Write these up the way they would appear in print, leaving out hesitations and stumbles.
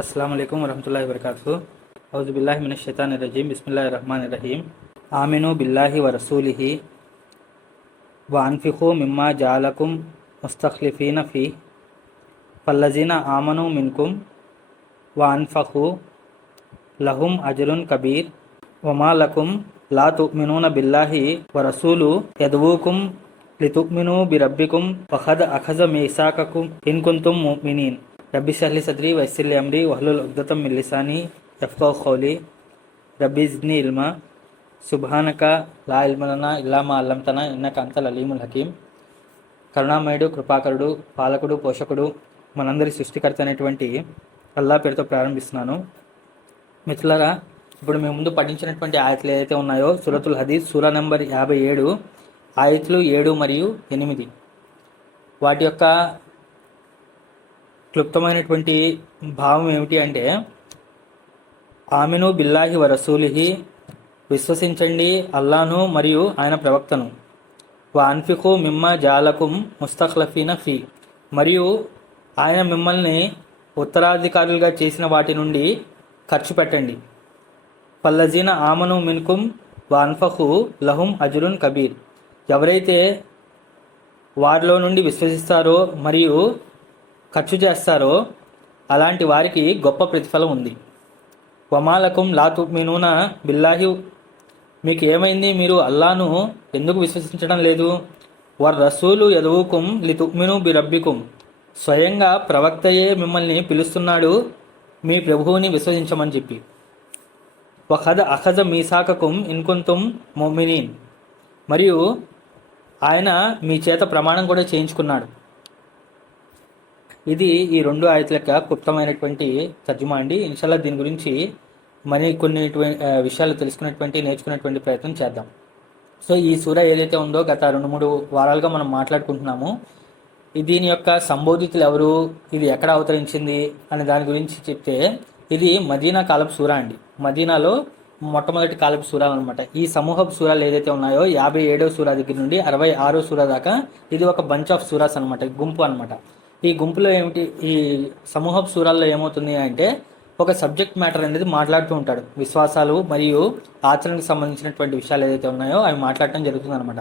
अस्सलाम वालेकुम वरहमतुल्लाहि वबरकातुहू औज़ु बिल्लाहि मिनश शैतानिर रजीम बिस्मिल्लाहिर रहमानिर रहीम आमिनु बिल्लाहि व रसूलिहि व अनफिक़ू मिम्मा जअलकुम मुस्तख्लिफीन फी फल्लज़ीना आमनु मिनकुम व अनफ़क़ू लहुम अज्रुन कबीर वमा लकुम ला तुमिनून बिल्लाहि व रसूलु यदऊकुम लितुमिनु बिरब्बिकुम फ़क़द अख़ज़ मीसाक़कुम इन कुंतुम मुमिनीन रब्बि इश्रह लि सद्री व यस्सिर लि अम्री वहलुल उक़्दतम मिन लिसानी यफ़क़हू क़ौली रब्बि ज़िदनी इल्मा సుబ్హానక లా ఇల్మ లనా ఇల్లా మా అల్లమ్తనా ఇన్నక అంతల్ అలీముల్ హకీం. కరుణామయుడు, కృపాకరుడు, పాలకుడు, పోషకుడు, మనందరి సృష్టికర్త అయినటువంటి అల్లా పేరుతో ప్రారంభిస్తున్నాను. మిత్రులారా, ఇప్పుడు మేము ముందు పఠించినటువంటి ఆయతులు ఏదైతే ఉన్నాయో సూరతుల్ హదీద్ సూరా నంబర్ 57 ఆయతులు 7 మరియు 8 వాటి యొక్క క్లుప్తమైనటువంటి భావం ఏమిటి అంటే, ఆమిను బిల్లాహి వ రసూలిహి, విశ్వసించండి అల్లాను మరియు ఆయన ప్రవక్తను, వ అన్ఫిఖు మిమ్మా జాలకుం ముస్తఖ్లఫీన ఫీ, మరియు ఆయన మిమ్మల్ని ఉత్తరాధికారులుగా చేసిన వాటి నుండి ఖర్చు పెట్టండి. ఫల్లజీన ఆమను మిన్కుం వ అన్ఫఖు లహుం అజ్రున్ కబీర్, ఎవరైతే వారిలో నుండి విశ్వసిస్తారో మరియు ఖర్చు చేస్తారో అలాంటి వారికి గొప్ప ప్రతిఫలం ఉంది. వమాలకుం లా తుమినూన బిల్లాహి, మీకు ఏమైంది, మీరు అల్లాను ఎందుకు విశ్వసించడం లేదు? వర్ రసూలు యదవుకుం లితుమిను బిరబ్బికుం, స్వయంగా ప్రవక్తయే మిమ్మల్ని పిలుస్తున్నాడు మీ ప్రభువుని విశ్వసించమని చెప్పి. వఖద్ అఖజ మీసాకకుం ఇన్కుంతుం ముమినీన్, మరియు ఆయన మీ చేత ప్రమాణం కూడా చేయించుకున్నాడు. ఇది ఈ రెండు ఆయతుల యొక్క క్లుప్తమైనటువంటి తర్జుమా అండి. ఇన్షాల్లా దీని గురించి మరి కొన్ని విషయాలు తెలుసుకునేటువంటి నేర్చుకునేటువంటి ప్రయత్నం చేద్దాం. సో ఈ సూర ఏదైతే ఉందో గత 2-3 వారాలుగా మనం మాట్లాడుకుంటున్నాము. దీని యొక్క సంబోధితులు ఎవరు, ఇది ఎక్కడ అవతరించింది అనే దాని గురించి చెప్తే, ఇది మదీనా కాలపు సూర అండి. మదీనాలో మొట్టమొదటి కాలపు సూరాలు అనమాట. ఈ సమూహపు సూరాలు ఏదైతే ఉన్నాయో 57వ సూరా దగ్గర నుండి 66వ సూరా దాకా ఇది ఒక బంచ్ ఆఫ్ సూరాస్ అనమాట, గుంపు అనమాట. ఈ గుంపులో ఏమిటి, ఈ సమూహపు సూరాల్లో ఏమవుతుంది అంటే ఒక సబ్జెక్ట్ మ్యాటర్ అనేది మాట్లాడుతూ ఉంటాడు. విశ్వాసాలు మరియు ఆచరణకు సంబంధించినటువంటి విషయాలు ఏదైతే ఉన్నాయో అవి మాట్లాడటం జరుగుతుంది అనమాట.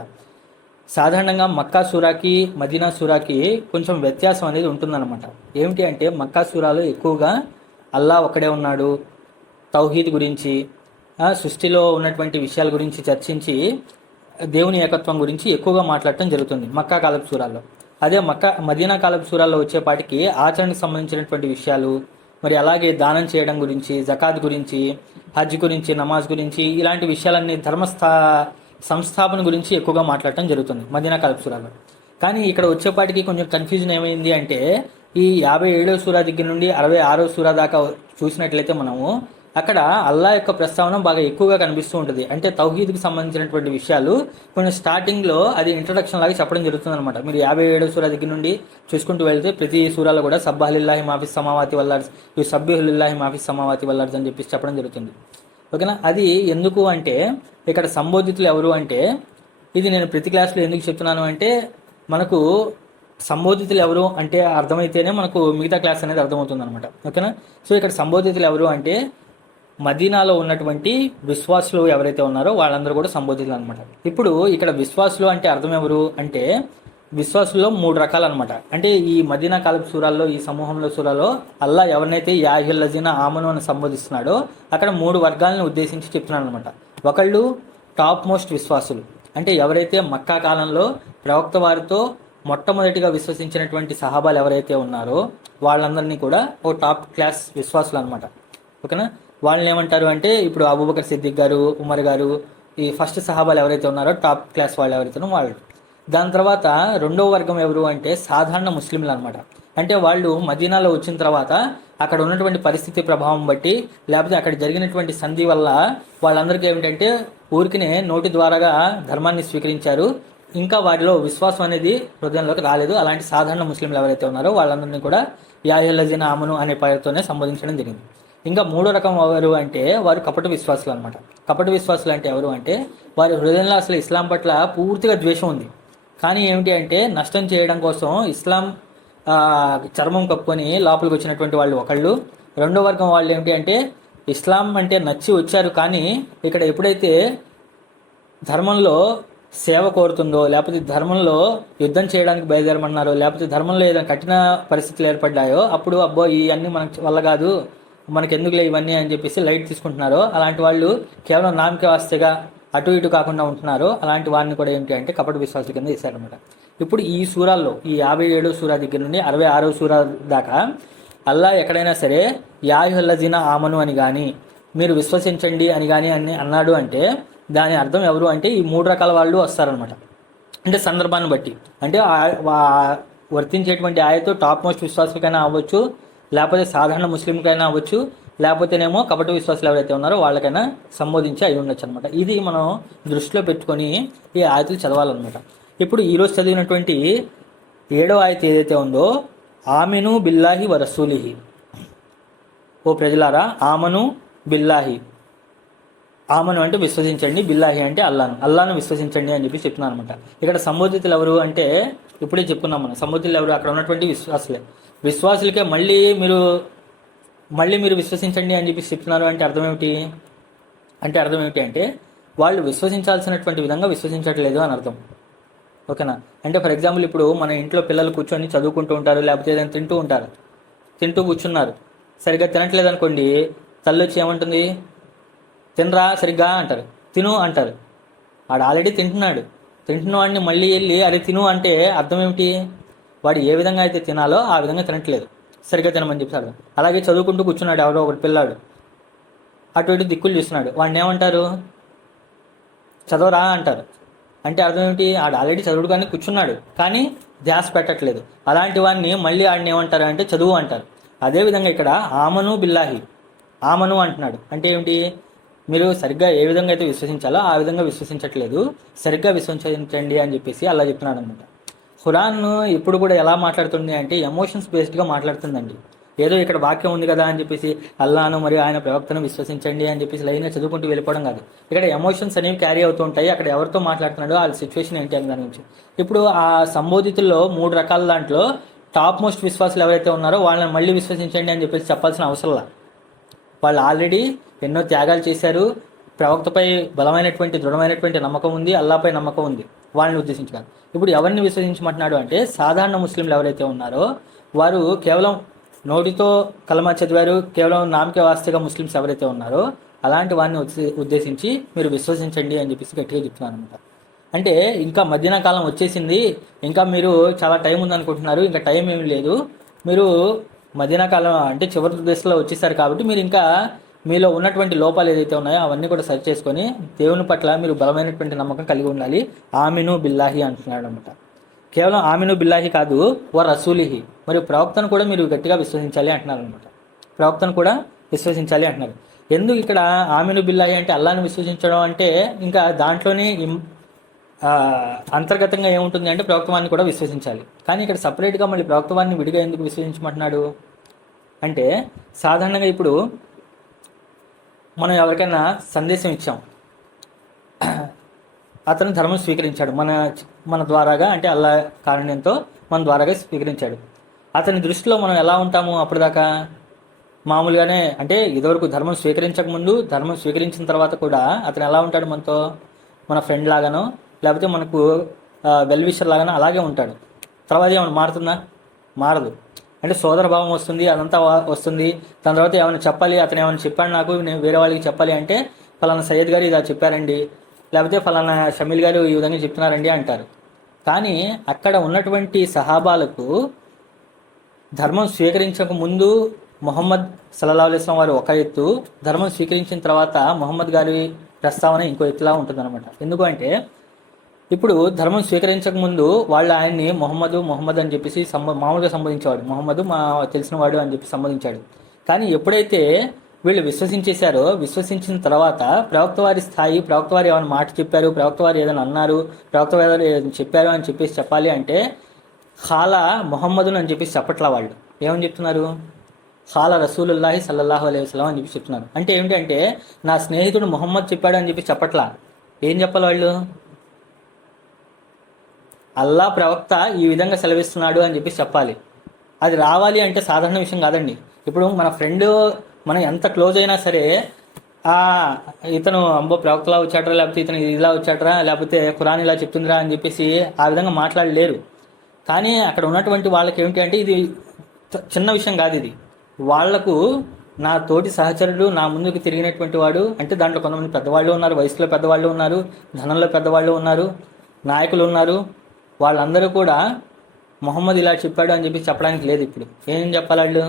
సాధారణంగా మక్కా సూరాకి మదీనా సూరాకి కొంచెం వ్యత్యాసం అనేది ఉంటుందన్నమాట. ఏమిటి అంటే, మక్కా సూరాలో ఎక్కువగా అల్లా ఒక్కడే ఉన్నాడు, తౌహీద్ గురించి, సృష్టిలో ఉన్నటువంటి విషయాల గురించి చర్చించి దేవుని ఏకత్వం గురించి ఎక్కువగా మాట్లాడటం జరుగుతుంది మక్కా కాలపు సూరాల్లో. అదే మదీనా కాలపు సూరాల్లో వచ్చేపాటికి ఆచరణకు సంబంధించినటువంటి విషయాలు, మరి అలాగే దానం చేయడం గురించి, జకాత్ గురించి, హజ్ గురించి, నమాజ్ గురించి, ఇలాంటి విషయాలన్నీ సంస్థాపన గురించి ఎక్కువగా మాట్లాడటం జరుగుతుంది మదీనా కాలపు సూరాలో. కానీ ఇక్కడ వచ్చేపాటికి కొంచెం కన్ఫ్యూజన్ ఏమైంది అంటే, ఈ 57వ సూరా దగ్గర నుండి 66వ సూరా దాకా చూసినట్లయితే మనము అక్కడ అల్లా యొక్క ప్రస్తావన బాగా ఎక్కువగా కనిపిస్తూ ఉంటుంది. అంటే తౌహీద్కి సంబంధించినటువంటి విషయాలు కొంచెం స్టార్టింగ్లో అది ఇంట్రడక్షన్ లాగా చెప్పడం జరుగుతుంది అనమాట. మీరు 57వ సూరా దగ్గర నుండి చూసుకుంటూ వెళ్తే ప్రతి సూరాలో కూడా సబ్బాహ్లిల్లాహి మాఫిస్ సమావాతి వల్లార్జ్, ఇవి సబ్బిహులిల్లాహి మాఫిస్ సమావాతి వల్లార్జ్ అని చెప్పేసి చెప్పడం జరుగుతుంది. ఓకేనా. అది ఎందుకు అంటే, ఇక్కడ సంబోధితులు ఎవరు అంటే, ఇది నేను ప్రతి క్లాస్లో ఎందుకు చెప్తున్నాను అంటే, మనకు సంబోధితులు ఎవరు అంటే అర్థమైతేనే మనకు మిగతా క్లాస్ అనేది అర్థమవుతుంది అనమాట. ఓకేనా. సో ఇక్కడ సంబోధితులు ఎవరు అంటే, మదీనాలో ఉన్నటువంటి విశ్వాసులు ఎవరైతే ఉన్నారో వాళ్ళందరూ కూడా సంబోధితులు అనమాట. ఇప్పుడు ఇక్కడ విశ్వాసులు అంటే అర్థం ఎవరు అంటే, విశ్వాసుల్లో 3 రకాలు అనమాట. అంటే ఈ మదీనా కాలపు సూరాల్లో, ఈ సమూహంలో సూరాలో అల్లా ఎవరినైతే యా అయ్యుహల్లజీన ఆమను అని సంబోధిస్తున్నాడో అక్కడ 3 వర్గాలను ఉద్దేశించి చెప్తున్నాడు అనమాట. ఒకళ్ళు టాప్ మోస్ట్ విశ్వాసులు, అంటే ఎవరైతే మక్కా కాలంలో ప్రవక్త వారితో మొట్టమొదటిగా విశ్వసించినటువంటి సహాబాలు ఎవరైతే ఉన్నారో వాళ్ళందరినీ కూడా ఓ టాప్ క్లాస్ విశ్వాసులు అనమాట. ఓకేనా. వాళ్ళని ఏమంటారు అంటే, ఇప్పుడు అబూబకర్ సిద్దిక్ గారు, ఉమర్ గారు, ఈ ఫస్ట్ సహాబాలు ఎవరైతే ఉన్నారో టాప్ క్లాస్ వాళ్ళు ఎవరైతే వాళ్ళు. దాని తర్వాత రెండవ వర్గం ఎవరు అంటే సాధారణ ముస్లింలు అనమాట. అంటే వాళ్ళు మదీనాలో వచ్చిన తర్వాత అక్కడ ఉన్నటువంటి పరిస్థితి ప్రభావం బట్టి, లేకపోతే అక్కడ జరిగినటువంటి సంధి వల్ల వాళ్ళందరికీ ఏమిటంటే ఊరికినే నోటి ద్వారాగా ధర్మాన్ని స్వీకరించారు, ఇంకా వారిలో విశ్వాసం అనేది హృదయంలోకి రాలేదు. అలాంటి సాధారణ ముస్లింలు ఎవరైతే ఉన్నారో వాళ్ళందరినీ కూడా యా అయ్యుహల్లజీన ఆమను అనే పేరుతోనే సంబోధించడం జరిగింది. ఇంకా 3వ రకం ఎవరు అంటే వారు కపట విశ్వాసులు అనమాట. కపట విశ్వాసులు అంటే ఎవరు అంటే, వారి హృదయంలో అసలు ఇస్లాం పట్ల పూర్తిగా ద్వేషం ఉంది, కానీ ఏమిటి అంటే నష్టం చేయడం కోసం ఇస్లాం చర్మం కప్పుకొని లోపలికి వచ్చినటువంటి వాళ్ళు ఒకళ్ళు. రెండో వర్గం వాళ్ళు ఏమిటి అంటే ఇస్లాం అంటే నచ్చి వచ్చారు, కానీ ఇక్కడ ఎప్పుడైతే ధర్మంలో సేవ కోరుతుందో, లేకపోతే ధర్మంలో యుద్ధం చేయడానికి బయలుదేరమన్నారో, లేకపోతే ధర్మంలో ఏదైనా కఠిన పరిస్థితులు ఏర్పడ్డాయో అప్పుడు అబ్బో ఇవన్నీ మనకి వల్ల కాదు, మనకి ఎందుకులే ఇవన్నీ అని చెప్పేసి లైట్ తీసుకుంటున్నారో, అలాంటి వాళ్ళు కేవలం నామకే వాస్తేగా అటు ఇటు కాకుండా ఉంటున్నారో అలాంటి వారిని కూడా ఏంటి అంటే కపట విశ్వాసుల కింద వేశారనమాట. ఇప్పుడు ఈ సూరాల్లో ఈ 57వ సూరా దగ్గర నుండి 66వ సూరా దాకా అల్లా ఎక్కడైనా సరే యాయుహల్లజీనా ఆమను అని కానీ మీరు విశ్వసించండి అని కానీ అన్నాడు అంటే దాని అర్థం ఎవరు అంటే ఈ 3 రకాల వాళ్ళు వస్తారనమాట. అంటే సందర్భాన్ని బట్టి, అంటే వర్తించేటువంటి ఆయతో టాప్ మోస్ట్ విశ్వాసులకైనా అవ్వచ్చు, లేకపోతే సాధారణ ముస్లింకైనా అవ్వచ్చు, లేకపోతేనేమో కపట విశ్వాసులు ఎవరైతే ఉన్నారో వాళ్ళకైనా సంబోధించి అయి ఉండొచ్చు అనమాట. ఇది మనం దృష్టిలో పెట్టుకొని ఈ ఆయతులు చదవాలన్నమాట. ఇప్పుడు ఈరోజు చదివినటువంటి 7వ ఆయత ఏదైతే ఉందో ఆమెను బిల్లాహి వ రసూలిహి, ఓ ప్రజలారా ఆమను బిల్లాహి, ఆమను అంటే విశ్వసించండి, బిల్లాహి అంటే అల్లాను విశ్వసించండి అని చెప్పి చెప్తున్నాను అనమాట. ఇక్కడ సంబోధితులు ఎవరు అంటే ఇప్పుడే చెప్పుకున్నాం మనం, సంబోధితులు ఎవరు అక్కడ ఉన్నటువంటి విశ్వాసులకే మళ్ళీ మీరు విశ్వసించండి అని చెప్పి చెప్తున్నారు అంటే అర్థం ఏమిటి అంటే వాళ్ళు విశ్వసించాల్సినటువంటి విధంగా విశ్వసించట్లేదు అని అర్థం. ఓకేనా? అంటే ఫర్ ఎగ్జాంపుల్ ఇప్పుడు మన ఇంట్లో పిల్లలు కూర్చొని చదువుకుంటూ ఉంటారు, లేకపోతే ఏదైనా తింటూ కూర్చున్నారు, సరిగ్గా తినట్లేదు అనుకోండి, తల్లి వచ్చి ఏమంటుంది, తినరా సరిగ్గా అంటారు, తిను అంటారు. వాడు ఆల్రెడీ తింటున్న వాడిని మళ్ళీ వెళ్ళి అరే తిను అంటే అర్థం ఏమిటి? వాడు ఏ విధంగా అయితే తినాలో ఆ విధంగా తినట్లేదు, సరిగ్గా తినమని చెప్తాడు. అలాగే చదువుకుంటూ కూర్చున్నాడు ఎవరో ఒకటి పిల్లాడు, అటు ఇటు దిక్కులు చూస్తున్నాడు, వాడిని ఏమంటారు? చదవరా అంటారు. అంటే అర్థం ఏమిటి? ఆడు ఆల్రెడీ చదువుడు కానీ కూర్చున్నాడు, కానీ ధ్యాస పెట్టట్లేదు. అలాంటి వాడిని మళ్ళీ ఆడిని ఏమంటారు అంటే చదువు అంటారు. అదేవిధంగా ఇక్కడ ఆమను బిల్లాహి, ఆమను అంటున్నాడు అంటే ఏమిటి? మీరు సరిగ్గా ఏ విధంగా అయితే విశ్వసించాలో ఆ విధంగా విశ్వసించట్లేదు, సరిగ్గా విశ్వసించండి అని చెప్పేసి అలా చెప్తున్నాడు అనమాట. ఖురాన్ ఇప్పుడు కూడా ఎలా మాట్లాడుతుంది అంటే ఎమోషన్స్ బేస్డ్గా మాట్లాడుతుందండి. ఏదో ఇక్కడ వాక్యం ఉంది కదా అని చెప్పేసి అల్లాను మరియు ఆయన ప్రవక్తను విశ్వసించండి అని చెప్పేసి లైన్గా చదువుకుంటూ వెళ్ళిపోవడం కాదు. ఇక్కడ ఎమోషన్స్ అనేవి క్యారీ అవుతూ ఉంటాయి. అక్కడ ఎవరితో మాట్లాడుతున్నాడో వాళ్ళ సిచ్యువేషన్ ఏంటి అని దాని గురించి. ఇప్పుడు ఆ సంబోధితుల్లో 3 రకాల దాంట్లో టాప్ మోస్ట్ విశ్వాసులు ఎవరైతే ఉన్నారో వాళ్ళని మళ్ళీ విశ్వసించండి అని చెప్పేసి చెప్పాల్సిన అవసరంలా. వాళ్ళు ఆల్రెడీ ఎన్నో త్యాగాలు చేశారు, ప్రవక్తపై బలమైనటువంటి దృఢమైనటువంటి నమ్మకం ఉంది, అల్లాపై నమ్మకం ఉంది, వాళ్ళని ఉద్దేశించారు. ఇప్పుడు ఎవరిని విశ్వసించమంటున్నాడు అంటే సాధారణ ముస్లింలు ఎవరైతే ఉన్నారో వారు కేవలం నోటితో కలమా చదివారు, కేవలం నామకే వాస్తగా ముస్లిమ్స్ ఎవరైతే ఉన్నారో అలాంటి వారిని ఉద్దేశించి మీరు విశ్వసించండి అని చెప్పేసి గట్టిగా చెప్తున్నాను అనమాట. అంటే ఇంకా మధ్యాహ్న కాలం వచ్చేసింది, ఇంకా మీరు చాలా టైం ఉందనుకుంటున్నారు, ఇంకా టైం ఏమి లేదు, మీరు మధ్యాహ్న కాలం అంటే చివరి దశలో వచ్చేసారు కాబట్టి మీరు ఇంకా మీలో ఉన్నటువంటి లోపాలు ఏదైతే ఉన్నాయో అవన్నీ కూడా సరి చేసుకొని దేవుని పట్ల మీరు బలమైనటువంటి నమ్మకం కలిగి ఉండాలి. ఆమిను బిల్లాహి అంటున్నాడు అనమాట. కేవలం ఆమిను బిల్లాహి కాదు, వ రసూలిహి, మరియు ప్రవక్తను కూడా మీరు గట్టిగా విశ్వసించాలి అంటున్నారు అనమాట. ప్రవక్తను కూడా విశ్వసించాలి అంటున్నారు. ఎందుకు ఇక్కడ ఆమిను బిల్లాహి అంటే అల్లాను విశ్వసించడం అంటే ఇంకా దాంట్లోనే అంతర్గతంగా ఏముంటుంది అంటే ప్రవక్తవాన్ని కూడా విశ్వసించాలి. కానీ ఇక్కడ సపరేట్గా మళ్ళీ ప్రవక్తవాన్ని విడిగా ఎందుకు విశ్వసించమంటున్నాడు అంటే సాధారణంగా ఇప్పుడు మనం ఎవరికైనా సందేశం ఇచ్చాం, అతను ధర్మం స్వీకరించాడు మన ద్వారాగా, అంటే అల్లా కారుణ్యంతో మన ద్వారాగా స్వీకరించాడు. అతని దృష్టిలో మనం ఎలా ఉంటాము అప్పటిదాకా? మామూలుగానే, అంటే ఇదివరకు ధర్మం స్వీకరించక ముందు, ధర్మం స్వీకరించిన తర్వాత కూడా అతను ఎలా ఉంటాడు మనతో? మన ఫ్రెండ్ లాగానో లేకపోతే మనకు వెల్ విషర్ లాగానో అలాగే ఉంటాడు. తర్వాత ఏమైనా మారుతుందా? మారదు. అంటే సోదరభావం వస్తుంది, అదంతా వస్తుంది. దాని తర్వాత ఏమైనా చెప్పాలి, అతను ఏమైనా చెప్పాడు నాకు, నేను వేరే వాళ్ళకి చెప్పాలి అంటే ఫలానా సయ్యద్ గారు ఇలా చెప్పారండి, లేకపోతే ఫలానా షమీల్ గారు ఈ విధంగా చెప్తున్నారండి అంటారు. కానీ అక్కడ ఉన్నటువంటి సహాబాలకు ధర్మం స్వీకరించక ముందు మొహమ్మద్ సల్లల్లాహు అలైహి వసల్లం వారు ఒక ఎత్తు, ధర్మం స్వీకరించిన తర్వాత మొహమ్మద్ గారి ప్రస్తావన ఇంకో ఎత్తులా ఉంటుందన్నమాట. ఎందుకు అంటే ఇప్పుడు ధర్మం స్వీకరించక ముందు వాళ్ళు ఆయన్ని మొహమ్మద్ అని చెప్పేసి మామూలుగా సంబోధించేవాడు. మొహమ్మద్ మా తెలిసిన వాడు అని చెప్పి సంబోధించాడు. కానీ ఎప్పుడైతే వీళ్ళు విశ్వసించేశారో, విశ్వసించిన తర్వాత ప్రవక్త వారి స్థాయి, ప్రవక్త వారు ఏమైనా మాట చెప్పారు, ప్రవక్త వారు ఏదైనా అన్నారు, ప్రవక్త వారు ఏదైనా చెప్పారు అని చెప్పేసి చెప్పాలి అంటే ఖాలా మొహమ్మదును అని చెప్పేసి చెప్పట్లా. వాళ్ళు ఏమని చెప్తున్నారు? ఖాలా రసూలుల్లాహి సల్లల్లాహు అలైహి వసల్లం అని చెప్పి చెప్తున్నారు. అంటే ఏమిటంటే నా స్నేహితుడు మొహమ్మద్ చెప్పాడు అని చెప్పి చెప్పట్లా. ఏం చెప్పాలి వాళ్ళు? అల్లా ప్రవక్త ఈ విధంగా సెలవిస్తున్నాడు అని చెప్పి చెప్పాలి. అది రావాలి అంటే సాధారణ విషయం కాదండి. ఇప్పుడు మన ఫ్రెండ్ మనం ఎంత క్లోజ్ అయినా సరే ఆ ఇతను అంబో ప్రవక్తలా వచ్చాడరా, లేకపోతే ఇతను ఇలా వచ్చాడరా, లేకపోతే ఖురాన్ ఇలా చెప్తుందిరా అని చెప్పేసి ఆ విధంగా మాట్లాడలేరు. కానీ అక్కడ ఉన్నటువంటి వాళ్ళకి ఏమిటి అంటే ఇది చిన్న విషయం కాదు. ఇది వాళ్లకు నా తోటి సహచరుడు నా ముందుకు తిరిగినటువంటి వాడు అంటే దాంట్లో కొంతమంది పెద్దవాళ్ళు ఉన్నారు, వయసులో పెద్దవాళ్ళు ఉన్నారు, ధనంలో పెద్దవాళ్ళు ఉన్నారు, నాయకులు ఉన్నారు. వాళ్ళందరూ కూడా మొహమ్మద్ ఇలా చెప్పాడు అని చెప్పి చెప్పడానికి లేదు. ఇప్పుడు ఏం చెప్పాలి వాళ్ళు?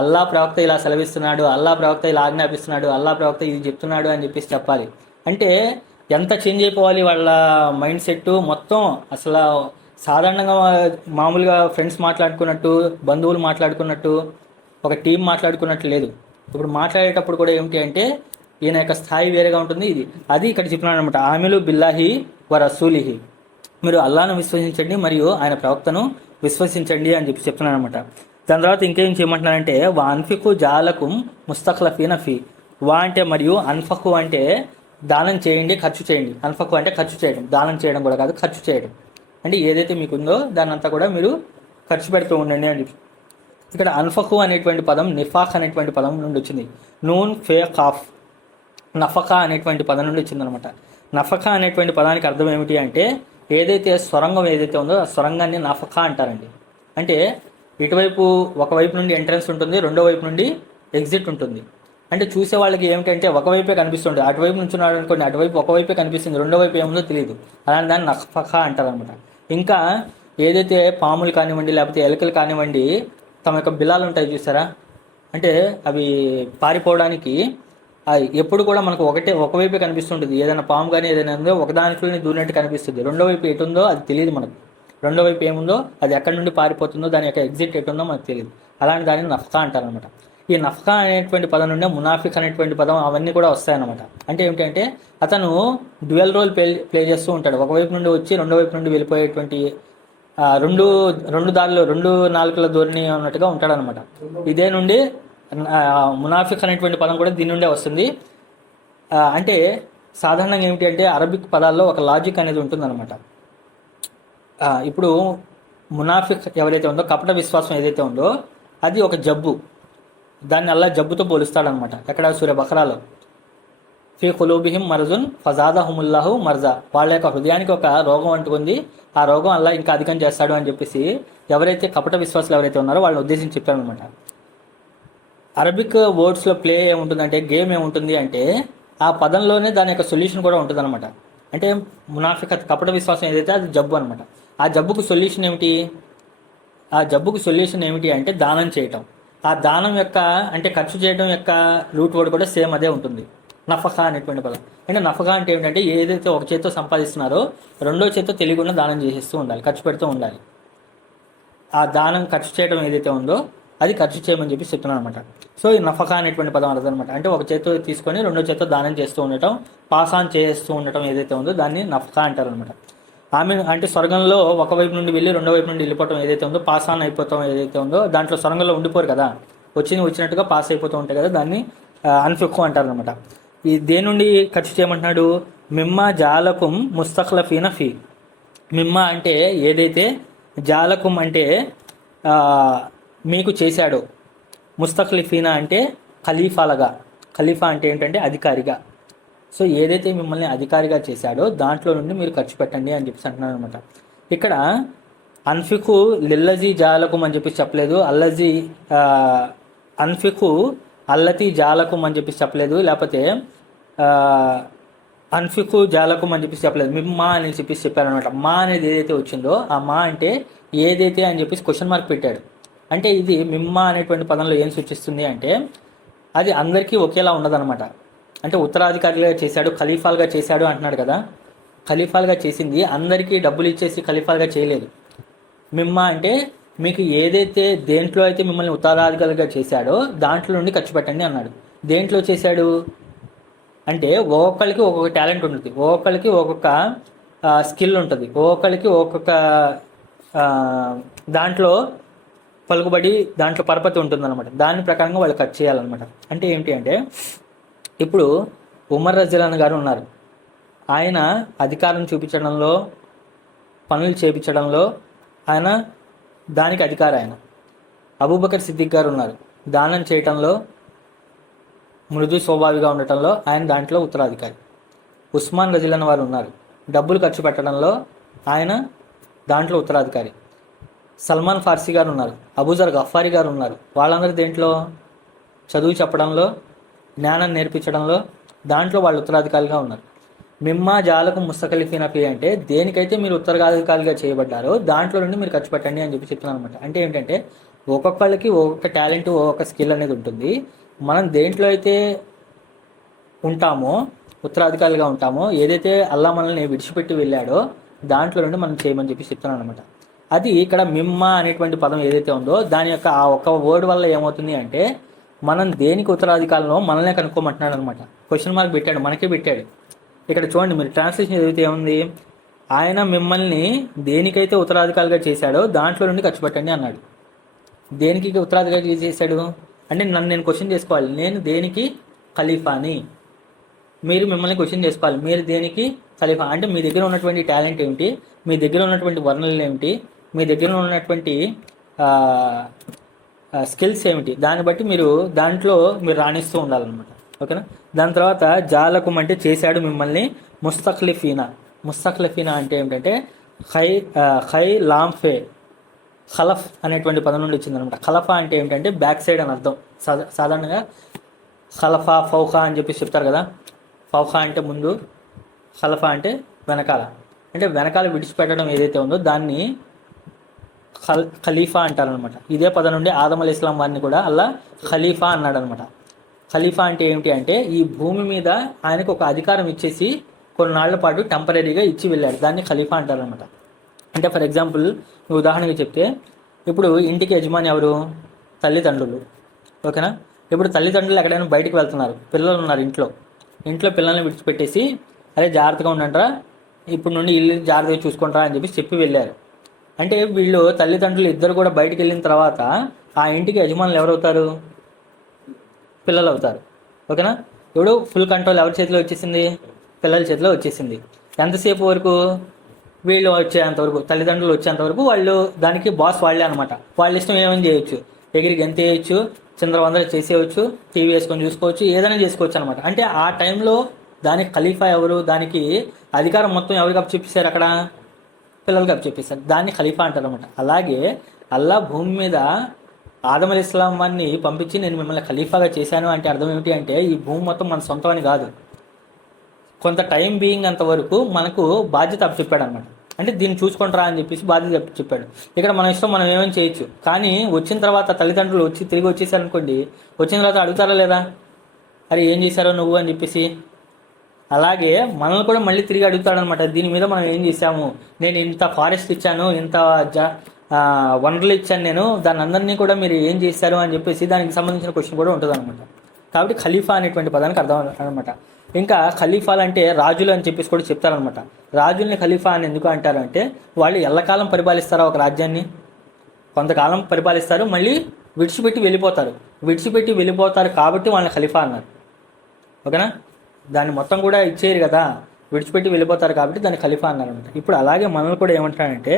అల్లా ప్రవక్త ఇలా సెలవిస్తున్నాడు, అల్లా ప్రవక్త ఇలా ఆజ్ఞాపిస్తున్నాడు, అల్లా ప్రవక్త ఇది చెప్తున్నాడు అని చెప్పేసి చెప్పాలి. అంటే ఎంత చేంజ్ అయిపోవాలి వాళ్ళ మైండ్ సెట్ మొత్తం. అసలు సాధారణంగా మామూలుగా ఫ్రెండ్స్ మాట్లాడుకున్నట్టు, బంధువులు మాట్లాడుకున్నట్టు, ఒక టీం మాట్లాడుకున్నట్టు లేదు. ఇప్పుడు మాట్లాడేటప్పుడు కూడా ఏమిటి అంటే ఈయన యొక్క స్థాయి వేరేగా ఉంటుంది. అది ఇక్కడ చెప్తున్నాడు అనమాట. ఆమిలు బిల్లాహి వ రసూలిహి, మీరు అల్లాను విశ్వసించండి మరియు ఆయన ప్రవక్తను విశ్వసించండి అని చెప్పి చెప్తున్నాను అనమాట. దాని తర్వాత ఇంకేం చేయమంటున్నారంటే వా అన్ఫికు జాలకుం ముస్తఖ్లఫీన ఫీ. వా అంటే మరియు, అన్ఫకు అంటే దానం చేయండి, ఖర్చు చేయండి. అన్ఫకు అంటే ఖర్చు చేయడం, దానం చేయడం కూడా కాదు, ఖర్చు చేయడం. అంటే ఏదైతే మీకు ఉందో దాన్ని అంతా కూడా మీరు ఖర్చు పెడుతూ ఉండండి అని చెప్పి. ఇక్కడ అన్ఫకు అనేటువంటి పదం నిఫాక్ అనేటువంటి పదం నుండి వచ్చింది. నూన్ ఫే కాఫ్ నఫకా అనేటువంటి పదం నుండి వచ్చిందనమాట. నఫకా అనేటువంటి పదానికి అర్థం ఏమిటి అంటే ఏదైతే సొరంగం ఏదైతే ఉందో ఆ సొరంగాన్ని నఫకా అంటారండి. అంటే ఇటువైపు ఒకవైపు నుండి ఎంట్రన్స్ ఉంటుంది, రెండో వైపు నుండి ఎగ్జిట్ ఉంటుంది. అంటే చూసే వాళ్ళకి ఏమిటంటే ఒకవైపే కనిపిస్తుంది. అటువైపు నుంచి ఉన్నాడు అనుకోండి, అటువైపు ఒకవైపే కనిపిస్తుంది, రెండో వైపు ఏముందో తెలియదు. అలాంటి దాన్ని నఫకా అంటారనమాట. ఇంకా ఏదైతే పాములు కానివ్వండి, లేకపోతే ఎలుకలు కానివ్వండి, తమ యొక్క బిలాలు ఉంటాయి చూసారా, అంటే అవి పారిపోవడానికి ఎప్పుడు కూడా మనకు ఒకవైపే కనిపిస్తుంటుంది. ఏదైనా పాము కానీ ఏదైనా ఉందో ఒకదానికి దూరినట్టు కనిపిస్తుంది. రెండో వైపు ఎటుందో అది తెలియదు మనకు. రెండో వైపు ఏముందో అది ఎక్కడి నుండి పారిపోతుందో దాని యొక్క ఎగ్జిట్ ఎటుందో మనకు తెలియదు. అలాంటి దాన్ని నఫ్కా అంటారనమాట. ఈ నఫ్కా అనేటువంటి పదం నుండి మునాఫిక్ అనేటువంటి పదం అవన్నీ కూడా వస్తాయన్నమాట. అంటే ఏమిటంటే అతను డ్యూయల్ రోల్ ప్లే చేస్తూ ఉంటాడు. ఒకవైపు నుండి వచ్చి రెండో వైపు నుండి వెళ్ళిపోయేటువంటి రెండు దారిలో రెండు నాలుకల ధోరణి ఉన్నట్టుగా ఉంటాడనమాట. ఇదే నుండి మునాఫిక్ అనేటువంటి పదం కూడా దీని నుండే వస్తుంది. అంటే సాధారణంగా ఏమిటి అంటే అరబిక్ పదాల్లో ఒక లాజిక్ అనేది ఉంటుందన్నమాట. ఇప్పుడు మునాఫిక్ ఎవరైతే ఉందో, కపట విశ్వాసం ఏదైతే ఉందో అది ఒక జబ్బు. దాన్ని అల్లా జబ్బుతో పోలుస్తాడనమాట. ఎక్కడ? సూర్య బకరాలో ఫీ ఖులూబిహిం మర్జున్ ఫజాదహుముల్లాహు మర్జా. వాళ్ళ యొక్క హృదయానికి ఒక రోగం అంటుకుంది, ఆ రోగం అల్లా ఇంకా అధికం చేస్తాడు అని చెప్పేసి ఎవరైతే కపట విశ్వాసాలు ఎవరైతే ఉన్నారో వాళ్ళని ఉద్దేశించి చెప్పారనమాట. అరబిక్ వర్డ్స్లో ప్లే ఏముంటుందంటే, గేమ్ ఏముంటుంది అంటే ఆ పదంలోనే దాని యొక్క సొల్యూషన్ కూడా ఉంటుందన్నమాట. అంటే మునాఫికత్ కపట విశ్వాసం ఏదైతే అది జబ్బు అనమాట. ఆ జబ్బుకు సొల్యూషన్ ఏమిటి అంటే దానం చేయటం. ఆ దానం యొక్క అంటే ఖర్చు చేయడం యొక్క రూట్ వర్డ్ కూడా సేమ్ అదే ఉంటుంది, నఫకా అనేటువంటి పదం. అంటే నఫకా అంటే ఏమిటంటే ఏదైతే ఒక చేతితో సంపాదిస్తున్నారో రెండో చేతితో తెలియకుండా దానం చేసేస్తూ ఉండాలి, ఖర్చు పెడుతూ ఉండాలి. ఆ దానం ఖర్చు చేయడం ఏదైతే ఉందో అది ఖర్చు చేయమని చెప్పి చెప్తున్నాను అనమాట. సో ఈ నఫకా అనేటువంటి పదం అర్థం అనమాట. అంటే ఒక చేతితో తీసుకొని రెండో చేతితో దానం చేస్తూ ఉండటం, పాస్ ఆన్ చేస్తూ ఉండటం ఏదైతే ఉందో దాన్ని నఫకా అంటారనమాట. ఆమె అంటే స్వర్గంలో ఒకవైపు నుండి వెళ్ళి రెండో వైపు నుండి వెళ్ళిపోవటం ఏదైతే ఉందో, పాస్ ఆన్ అయిపోతాం ఏదైతే ఉందో, దాంట్లో స్వర్గంలో ఉండిపోరు కదా, వచ్చినట్టుగా పాస్ అయిపోతూ ఉంటాయి కదా, దాన్ని అన్ఫిక్కు అంటారనమాట. ఈ దేని నుండి ఖర్చు చేయమంటున్నాడు? మిమ్మా జాలకుం ముస్తఖ్లఫీన ఫీ. మిమ్మా అంటే ఏదైతే, జాలకుం అంటే మీకు చేశాడో, ముస్తఖ్లిఫీనా అంటే ఖలీఫాలుగా. ఖలీఫా అంటే ఏంటంటే అధికారిగా. సో ఏదైతే మిమ్మల్ని అధికారిగా చేశాడో దాంట్లో నుండి మీరు ఖర్చు పెట్టండి అని చెప్పేసి అంటున్నాను అనమాట. ఇక్కడ అన్ఫికు లిల్లజీ జాలకుం అని చెప్పేసి చెప్పలేదు, అన్ఫికు అల్లతి జాలకుం అని చెప్పేసి చెప్పలేదు, లేకపోతే అన్ఫికు జాలకుం అని చెప్పేసి చెప్పలేదు, మిమ్మా అని చెప్పేసి చెప్పారనమాట. మా అనేది ఏదైతే వచ్చిందో ఆ మా అంటే ఏదైతే అని చెప్పేసి క్వశ్చన్ మార్క్ పెట్టాడు. అంటే ఇది మిమ్మా అనేటువంటి పదంలో ఏం సూచిస్తుంది అంటే అది అందరికీ ఒకేలా ఉండదన్నమాట. అంటే ఉత్తరాధికారిగా చేశాడు, ఖలీఫాలుగా చేశాడు అంటున్నాడు కదా, ఖలీఫాలుగా చేసింది అందరికీ డబ్బులు ఇచ్చేసి ఖలీఫాలుగా చేయలేదు. మిమ్మా అంటే మీకు ఏదైతే దేంట్లో అయితే మిమ్మల్ని ఉత్తరాధికారిగా చేశాడో దాంట్లో నుండి ఖర్చు పెట్టండి అన్నాడు. దేంట్లో చేశాడు అంటే ఒక్కొక్కరికి ఒక్కొక్క టాలెంట్ ఉంటుంది, ఒక్కొక్కరికి ఒక్కొక్క స్కిల్ ఉంటుంది, ఒక్కొక్కరికి ఒక్కొక్క దాంట్లో పలుకుబడి, దాంట్లో పరపతి ఉంటుందన్నమాట. దాని ప్రకారంగా వాళ్ళు ఖర్చు చేయాలన్నమాట. అంటే ఏంటి అంటే ఇప్పుడు ఉమర్ రజియల్లాహు గారు ఉన్నారు, ఆయన అధికారం చూపించడంలో, పనులు చేపించడంలో ఆయన దానికి అధికారి. ఆయన అబూబకర్ సిద్దిక్ గారు ఉన్నారు, దానం చేయటంలో మృదు స్వభావిగా ఉండటంలో ఆయన దాంట్లో ఉత్తరాధికారి. ఉస్మాన్ రజిలన్ వారు ఉన్నారు, డబ్బులు ఖర్చు పెట్టడంలో ఆయన దాంట్లో ఉత్తరాధికారి. సల్మాన్ ఫార్సీ గారు ఉన్నారు, అబూజర్ గఫారీ గారు ఉన్నారు, వాళ్ళందరూ దేంట్లో చదువు చెప్పడంలో, జ్ఞానం నేర్పించడంలో దాంట్లో వాళ్ళు ఉత్తరాధికారిగా ఉన్నారు. మిమ్మా జాలకు ముస్తఖలిఫీన ఫీ అంటే దేనికైతే మీరు ఉత్తరాధికారిగా చేయబడ్డారో దాంట్లో నుండి మీరు ఖర్చు పెట్టండి అని చెప్పి చెప్తున్నాను అనమాట. అంటే ఏంటంటే ఒక్కొక్కళ్ళకి ఒక్కొక్క టాలెంట్, ఒక్కొక్క స్కిల్ అనేది ఉంటుంది. మనం దేంట్లో అయితే ఉంటామో, ఉత్తరాధికారిగా ఉంటామో, ఏదైతే అల్లా మనల్ని విడిచిపెట్టి వెళ్ళాడో దాంట్లో నుండి మనం చేయమని చెప్పి చెప్తున్నాను అనమాట. అది ఇక్కడ మిమ్మ అనేటువంటి పదం ఏదైతే ఉందో దాని యొక్క ఆ ఒక్క వర్డ్ వల్ల ఏమవుతుంది అంటే మనం దేనికి ఉత్తరాధికారంలో మనల్నే కనుక్కోమంటున్నాడు అనమాట. క్వశ్చన్ మార్క్ పెట్టాడు, మనకే పెట్టాడు. ఇక్కడ చూడండి, మీరు ట్రాన్స్లేషన్ ఏదైతే ఏముంది, ఆయన మిమ్మల్ని దేనికైతే ఉత్తరాధికారిగా చేశాడో దాంట్లో నుండి ఖర్చు పెట్టండి అన్నాడు. దేనికి ఉత్తరాధికారి చేశాడు అంటే నన్ను నేను క్వశ్చన్ చేసుకోవాలి, నేను దేనికి ఖలీఫాని. మీరు మిమ్మల్ని క్వశ్చన్ చేసుకోవాలి, మీరు దేనికి ఖలీఫా అంటే మీ దగ్గర ఉన్నటువంటి టాలెంట్ ఏమిటి, మీ దగ్గర ఉన్నటువంటి వర్ణనలు ఏమిటి, మీ దగ్గర ఉన్నటువంటి స్కిల్స్ ఏమిటి, దాన్ని బట్టి మీరు దాంట్లో మీరు రాణిస్తూ ఉండాలన్నమాట. ఓకేనా. దాని తర్వాత జాలకుం అంటే చేశాడు మిమ్మల్ని, ముస్తఖ్లిఫీనా. ముస్తఖ్లిఫీనా అంటే ఏమిటంటే ఖై లాంఫే ఖలఫ్ అనేటువంటి పదం నుండి వచ్చిందనమాట. ఖలఫా అంటే ఏమిటంటే బ్యాక్ సైడ్ అని అర్థం. సాధారణంగా ఖలఫా ఫౌఖా అని చెప్పి చెప్తారు కదా. ఫౌఖా అంటే ముందు, ఖలఫా అంటే వెనకాల. అంటే వెనకాల విడిచిపెట్టడం ఏదైతే ఉందో దాన్ని ఖలీఫా అంటారనమాట. ఇదే పదం నుండి ఆదం అలైహిస్సలాం వారిని కూడా అల్లా ఖలీఫా అన్నాడు అనమాట. ఖలీఫా అంటే ఏమిటి అంటే ఈ భూమి మీద ఆయనకు ఒక అధికారం ఇచ్చేసి కొన్నాళ్ల పాటు టెంపరీగా ఇచ్చి వెళ్ళాడు, దాన్ని ఖలీఫా అంటారనమాట. అంటే ఫర్ ఎగ్జాంపుల్ ఉదాహరణగా చెప్తే, ఇప్పుడు ఇంటికి యజమాని ఎవరు? తల్లిదండ్రులు. ఓకేనా. ఇప్పుడు తల్లిదండ్రులు ఎక్కడైనా బయటకు వెళ్తున్నారు, పిల్లలు ఉన్నారు ఇంట్లో పిల్లల్ని విడిచిపెట్టేసి అరే జాగ్రత్తగా ఉండండిరా, ఇప్పుడు నుండి ఇల్లు జాగ్రత్తగా చూసుకుంటారా అని చెప్పి వెళ్ళారు. అంటే వీళ్ళు తల్లిదండ్రులు ఇద్దరు కూడా బయటకు వెళ్ళిన తర్వాత ఆ ఇంటికి యజమానులు ఎవరవుతారు? పిల్లలు అవుతారు. ఓకేనా. ఇప్పుడు ఫుల్ కంట్రోల్ ఎవరి చేతిలో వచ్చేసింది? పిల్లల చేతిలో వచ్చేసింది. ఎంతసేపు వరకు? వీళ్ళు వచ్చేంతవరకు, తల్లిదండ్రులు వచ్చేంతవరకు వాళ్ళు దానికి బాస్ వాళ్ళే అనమాట. వాళ్ళ ఇష్టం ఏమైనా చేయొచ్చు, ఎగిరి గంతేయచ్చు, చిందరవందర చేసేయచ్చు, టీవీ వేసుకొని చూసుకోవచ్చు, ఏదైనా చేసుకోవచ్చు అనమాట. అంటే ఆ టైంలో దానికి ఖలీఫా ఎవరు? దానికి అధికారం మొత్తం ఎవరికి అప్పచెప్పేశారు? అక్కడ పిల్లలకి అప్పచెప్పేశారు. దాన్ని ఖలీఫా అంటారు అనమాట. అలాగే అల్లా భూమి మీద ఆదం అలైహిస్సలాం వారిని పంపించి నేను మిమ్మల్ని ఖలీఫాగా చేశాను అంటే అర్థం ఏమిటి అంటే ఈ భూమి మొత్తం మన సొంతం అని కాదు, కొంత టైం బీయింగ్ అంతవరకు మనకు బాధ్యత అప్పచెప్పాడు అనమాట. అంటే దీన్ని చూసుకుంటారా అని చెప్పేసి బాధ్యత చెప్పాడు. ఇక్కడ మన ఇష్టం మనం ఏమైనా చేయొచ్చు. కానీ వచ్చిన తర్వాత తల్లిదండ్రులు తిరిగి వచ్చేసారనుకోండి, వచ్చిన తర్వాత అడుగుతారా లేదా, అరే ఏం చేశారో నువ్వు అని చెప్పేసి. అలాగే మనల్ని కూడా మళ్ళీ తిరిగి అడుగుతాడనమాట, దీని మీద మనం ఏం చేశాము, నేను ఇంత ఫారెస్ట్ ఇచ్చాను, ఇంత వనరులు ఇచ్చాను, నేను దాని అందరినీ కూడా మీరు ఏం చేశారు అని చెప్పేసి దానికి సంబంధించిన క్వశ్చన్ కూడా ఉంటుంది అనమాట. కాబట్టి ఖలీఫా అనేటువంటి పదానికి అర్థం అనమాట. ఇంకా ఖలీఫాలు అంటే రాజులు అని చెప్పేసి కూడా చెప్తారనమాట. రాజుల్ని ఖలీఫా అని ఎందుకు అంటారంటే వాళ్ళు ఎల్లకాలం పరిపాలిస్తారా ఒక రాజ్యాన్ని? కొంతకాలం పరిపాలిస్తారు, మళ్ళీ విడిచిపెట్టి వెళ్ళిపోతారు కాబట్టి వాళ్ళని ఖలీఫా అన్నారు. ఓకేనా. దాన్ని మొత్తం కూడా ఇచ్చేయరు కదా, విడిచిపెట్టి వెళ్ళిపోతారు కాబట్టి దాన్ని ఖలీఫా అన్నారనమాట. ఇప్పుడు అలాగే మనల్ని కూడా ఏమంటారంటే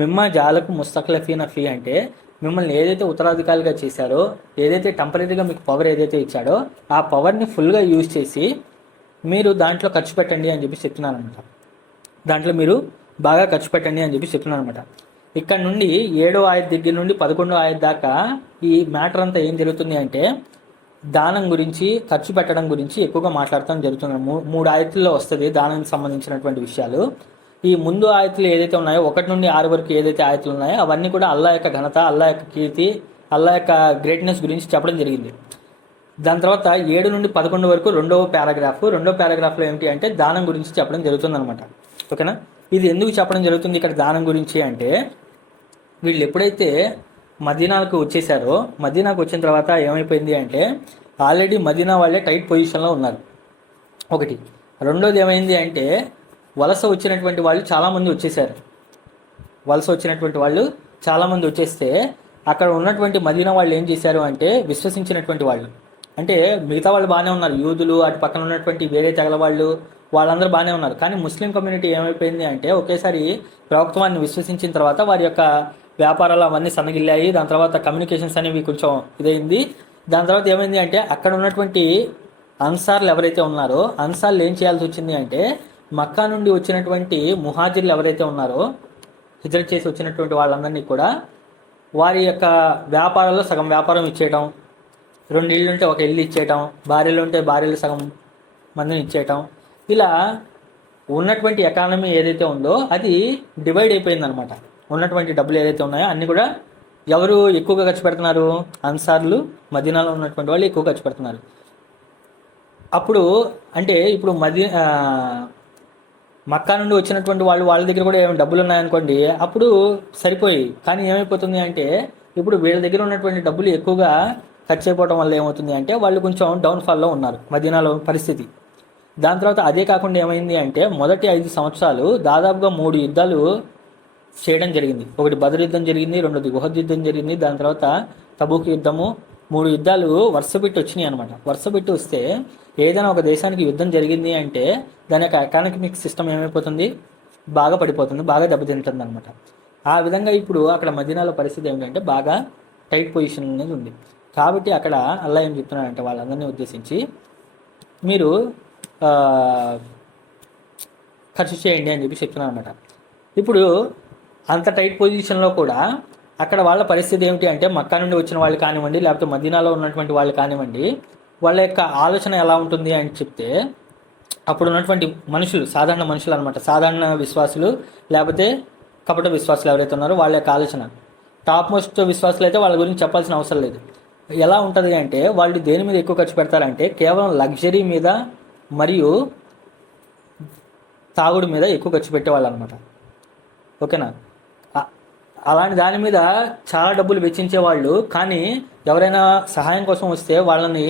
మిమ్మ జాలకు ముస్తఖ్లఫీన ఫీ అంటే మిమ్మల్ని ఏదైతే ఉత్తరాధికారిగా చేశారో, ఏదైతే టెంపరీగా మీకు పవర్ ఏదైతే ఇచ్చాడో ఆ పవర్ని ఫుల్గా యూజ్ చేసి మీరు దాంట్లో ఖర్చు పెట్టండి అని చెప్పి చెప్తున్నాను అనమాట. దాంట్లో మీరు బాగా ఖర్చు పెట్టండి అని చెప్పి చెప్తున్నాను అనమాట. ఇక్కడ నుండి 7వ ఆయత్ దగ్గర నుండి 11వ ఆయత్ దాకా ఈ మ్యాటర్ అంతా ఏం జరుగుతుంది అంటే దానం గురించి, ఖర్చు పెట్టడం గురించి ఎక్కువగా మాట్లాడటం జరుగుతుంది. 3 ఆయతుల్లో వస్తుంది దానానికి సంబంధించినటువంటి విషయాలు. ఈ ముందు ఆయతులు ఏదైతే ఉన్నాయో 1 నుండి 6 వరకు ఏదైతే ఆయతులు ఉన్నాయో అవన్నీ కూడా అల్లా యొక్క ఘనత, అల్లా యొక్క కీర్తి, అల్లా యొక్క గ్రేట్నెస్ గురించి చెప్పడం జరిగింది. దాని తర్వాత 7 నుండి 11 వరకు రెండవ పారాగ్రాఫ్లో ఏమిటి అంటే దానం గురించి చెప్పడం జరుగుతుంది అనమాట. ఓకేనా. ఇది ఎందుకు చెప్పడం జరుగుతుంది ఇక్కడ దానం గురించి అంటే వీళ్ళు ఎప్పుడైతే మదీనాకు వచ్చేసారో, మదీనాకు వచ్చిన తర్వాత ఏమైపోయింది అంటే ఆల్రెడీ మదీనా వాళ్ళే టైట్ పొజిషన్లో ఉన్నారు ఒకటి. రెండోది ఏమైంది అంటే వలస వచ్చినటువంటి వాళ్ళు చాలామంది వచ్చేస్తే అక్కడ ఉన్నటువంటి మదీనా వాళ్ళు ఏం చేశారు అంటే విశ్వసించినటువంటి వాళ్ళు, అంటే మిగతా వాళ్ళు బాగానే ఉన్నారు, యూదులు అటు పక్కన ఉన్నటువంటి వేరే తెగల వాళ్ళందరూ బాగానే ఉన్నారు. కానీ ముస్లిం కమ్యూనిటీ ఏమైపోయింది అంటే ఒకేసారి ప్రవక్త వారిని విశ్వసించిన తర్వాత వారి యొక్క వ్యాపారాలు అవన్నీ సన్నగిల్లాయి. దాని తర్వాత కమ్యూనికేషన్స్ అనేవి కొంచెం ఇదైంది. దాని తర్వాత ఏమైంది అంటే అక్కడ ఉన్నటువంటి అన్సార్లు ఎవరైతే ఉన్నారో అన్సార్లు ఏం చేయాల్సి వచ్చింది అంటే మక్కా నుండి వచ్చినటువంటి ముహాజిర్లు ఎవరైతే ఉన్నారో హిజ్రత్ చేసి వచ్చినటువంటి వాళ్ళందరినీ కూడా వారి యొక్క వ్యాపారాల్లో సగం వ్యాపారం ఇచ్చేయటం, 2 ఇళ్ళు ఉంటే 1 ఇల్లు ఇచ్చేయటం, భార్యలు ఉంటే భార్యలు సగం మందిని ఇచ్చేయటం, ఇలా ఉన్నటువంటి ఎకానమీ ఏదైతే ఉందో అది డివైడ్ అయిపోయింది అనమాట. ఉన్నటువంటి డబ్బులు ఏదైతే ఉన్నాయో అన్నీ కూడా ఎవరు ఎక్కువగా ఖర్చు పెడుతున్నారు? అన్సార్లు, మదీనాలో ఉన్నటువంటి వాళ్ళు ఎక్కువ ఖర్చు పెడుతున్నారు. అప్పుడు అంటే ఇప్పుడు మక్కా నుండి వచ్చినటువంటి వాళ్ళ దగ్గర కూడా ఏమైనా డబ్బులు ఉన్నాయనుకోండి, అప్పుడు సరిపోయి. కానీ ఏమైపోతుంది అంటే ఇప్పుడు వీళ్ళ దగ్గర ఉన్నటువంటి డబ్బులు ఎక్కువగా ఖర్చు అయిపోవడం వల్ల ఏమవుతుంది అంటే వాళ్ళు కొంచెం డౌన్ఫాల్లో ఉన్నారు మదీనాలో పరిస్థితి. దాని తర్వాత అదే కాకుండా ఏమైంది అంటే మొదటి 5 సంవత్సరాలు దాదాపుగా 3 యుద్ధాలు చేయడం జరిగింది. ఒకటి బదర్ యుద్ధం జరిగింది, రెండోది ఉహద్ యుద్ధం జరిగింది, దాని తర్వాత తబూక్ యుద్ధము, 3 యుద్ధాలు వరుస పెట్టి వచ్చినాయి అనమాట. వరుస పెట్టి వస్తే ఏదైనా ఒక దేశానికి యుద్ధం జరిగింది అంటే దాని యొక్క ఎకానమిక్ సిస్టమ్ ఏమైపోతుంది? బాగా పడిపోతుంది, బాగా దెబ్బతింటుంది అనమాట. ఆ విధంగా ఇప్పుడు అక్కడ మదీనాలో పరిస్థితి ఏమిటంటే బాగా టైట్ పొజిషన్ అనేది ఉంది. కాబట్టి అక్కడ అల్లా ఏం చెప్తున్నాడంటే వాళ్ళందరినీ ఉద్దేశించి మీరు ఖర్చు చేయండి అని చెప్పి చెప్తున్నాను అనమాట. ఇప్పుడు అంత టైట్ పొజిషన్లో కూడా అక్కడ వాళ్ళ పరిస్థితి ఏమిటి అంటే మక్కా నుండి వచ్చిన వాళ్ళు కానివ్వండి, లేకపోతే మదీనాలో ఉన్నటువంటి వాళ్ళు కానివ్వండి, వాళ్ళ యొక్క ఆలోచన ఎలా ఉంటుంది అని చెప్తే అప్పుడు ఉన్నటువంటి మనుషులు, సాధారణ మనుషులు అనమాట, సాధారణ విశ్వాసులు లేకపోతే కపట విశ్వాసులు ఎవరైతే ఉన్నారో వాళ్ళ యొక్క ఆలోచన. టాప్ మోస్ట్ విశ్వాసులు అయితే వాళ్ళ గురించి చెప్పాల్సిన అవసరం లేదు. ఎలా ఉంటుంది అంటే వాళ్ళు దేని మీద ఎక్కువ ఖర్చు పెడతారంటే కేవలం లగ్జరీ మీద మరియు తాగుడు మీద ఎక్కువ ఖర్చు పెట్టేవాళ్ళు అనమాట. ఓకేనా? అలాంటి దాని మీద చాలా డబ్బులు వెచ్చించేవాళ్ళు. కానీ ఎవరైనా సహాయం కోసం వస్తే వాళ్ళని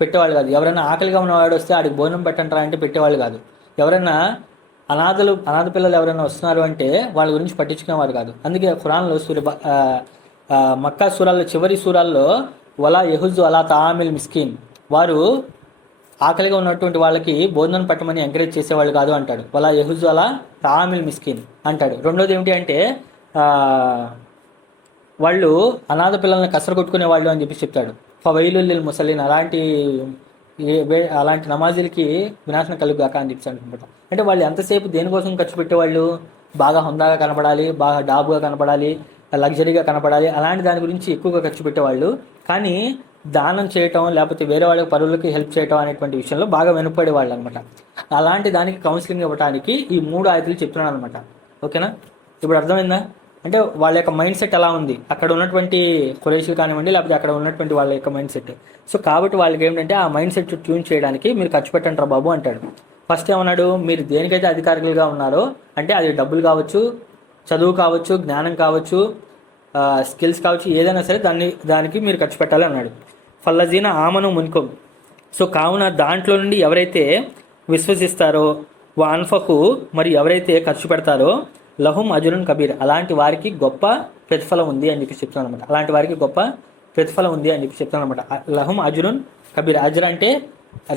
పెట్టేవాళ్ళు కాదు. ఎవరైనా ఆకలిగా ఉన్నవాడు వస్తే ఆడికి భోజనం పెట్టంటారా అంటే పెట్టేవాళ్ళు కాదు. ఎవరైనా అనాథ పిల్లలు ఎవరైనా వస్తున్నారు అంటే వాళ్ళ గురించి పట్టించుకునేవారు కాదు. అందుకే ఖురాన్లో మక్కా సూరాల్లో చివరి సూరాల్లో వలా యహుజు అలా తామిల్ మిస్కిన్, వారు ఆకలిగా ఉన్నటువంటి వాళ్ళకి భోజనం పెట్టమని ఎంకరేజ్ చేసేవాళ్ళు కాదు అంటాడు. వలా యహుజు అలా తామిల్ మిస్కిన్ అంటాడు. రెండోది ఏమిటి అంటే వాళ్ళు అనాథ పిల్లల్ని కసర కొట్టుకునే వాళ్ళు అని చెప్పి చెప్తాడు. ఫవైలుల్ ముసలిన్, అలాంటి నమాజులకి వినాశనం కలుగుగాక అని చెప్పి అనుకుంటాం. అంటే వాళ్ళు ఎంతసేపు దేనికోసం ఖర్చు పెట్టేవాళ్ళు? బాగా హుందాగా కనపడాలి, బాగా డాబుగా కనపడాలి, లగ్జరీగా కనపడాలి, అలాంటి దాని గురించి ఎక్కువగా ఖర్చు పెట్టేవాళ్ళు. కానీ దానం చేయటం లేకపోతే వేరే వాళ్ళకి పరువులకి హెల్ప్ చేయటం అనేటువంటి విషయంలో బాగా వెనుపడేవాళ్ళు అనమాట. అలాంటి దానికి కౌన్సిలింగ్ ఇవ్వడానికి ఈ 3 ఆయుధాలు చెప్తున్నాను అనమాట. ఓకేనా? ఇప్పుడు అర్థమైందా? అంటే వాళ్ళ యొక్క మైండ్ సెట్ ఎలా ఉంది, అక్కడ ఉన్నటువంటి ఖురైషీలు కానివ్వండి లేకపోతే అక్కడ ఉన్నటువంటి వాళ్ళ యొక్క మైండ్ సెట్. సో కాబట్టి వాళ్ళకి ఏంటంటే ఆ మైండ్ సెట్ ట్యూన్ చేయడానికి మీరు ఖర్చు పెట్టంటారా బాబు అంటాడు. ఫస్ట్ ఏమన్నాడు? మీరు దేనికైతే అధికారులుగా ఉన్నారో, అంటే అది డబ్బులు కావచ్చు, చదువు కావచ్చు, జ్ఞానం కావచ్చు, స్కిల్స్ కావచ్చు, ఏదైనా సరే దానికి మీరు ఖర్చు పెట్టాలి అన్నాడు. ఫల్లజీన ఆమను మున్కుం, సో కావున దాంట్లో నుండి ఎవరైతే విశ్వసిస్తారో వాన్ఫకు, మరి ఎవరైతే ఖర్చు పెడతారో లహుం అజురున్ కబీర్, అలాంటి వారికి గొప్ప ప్రతిఫలం ఉంది అని చెప్పి చెప్తాను అనమాట. అలాంటి వారికి గొప్ప ప్రతిఫలం ఉంది అని చెప్పి చెప్తాను అనమాట. లహుం అజురున్ కబీర్, అజర్ అంటే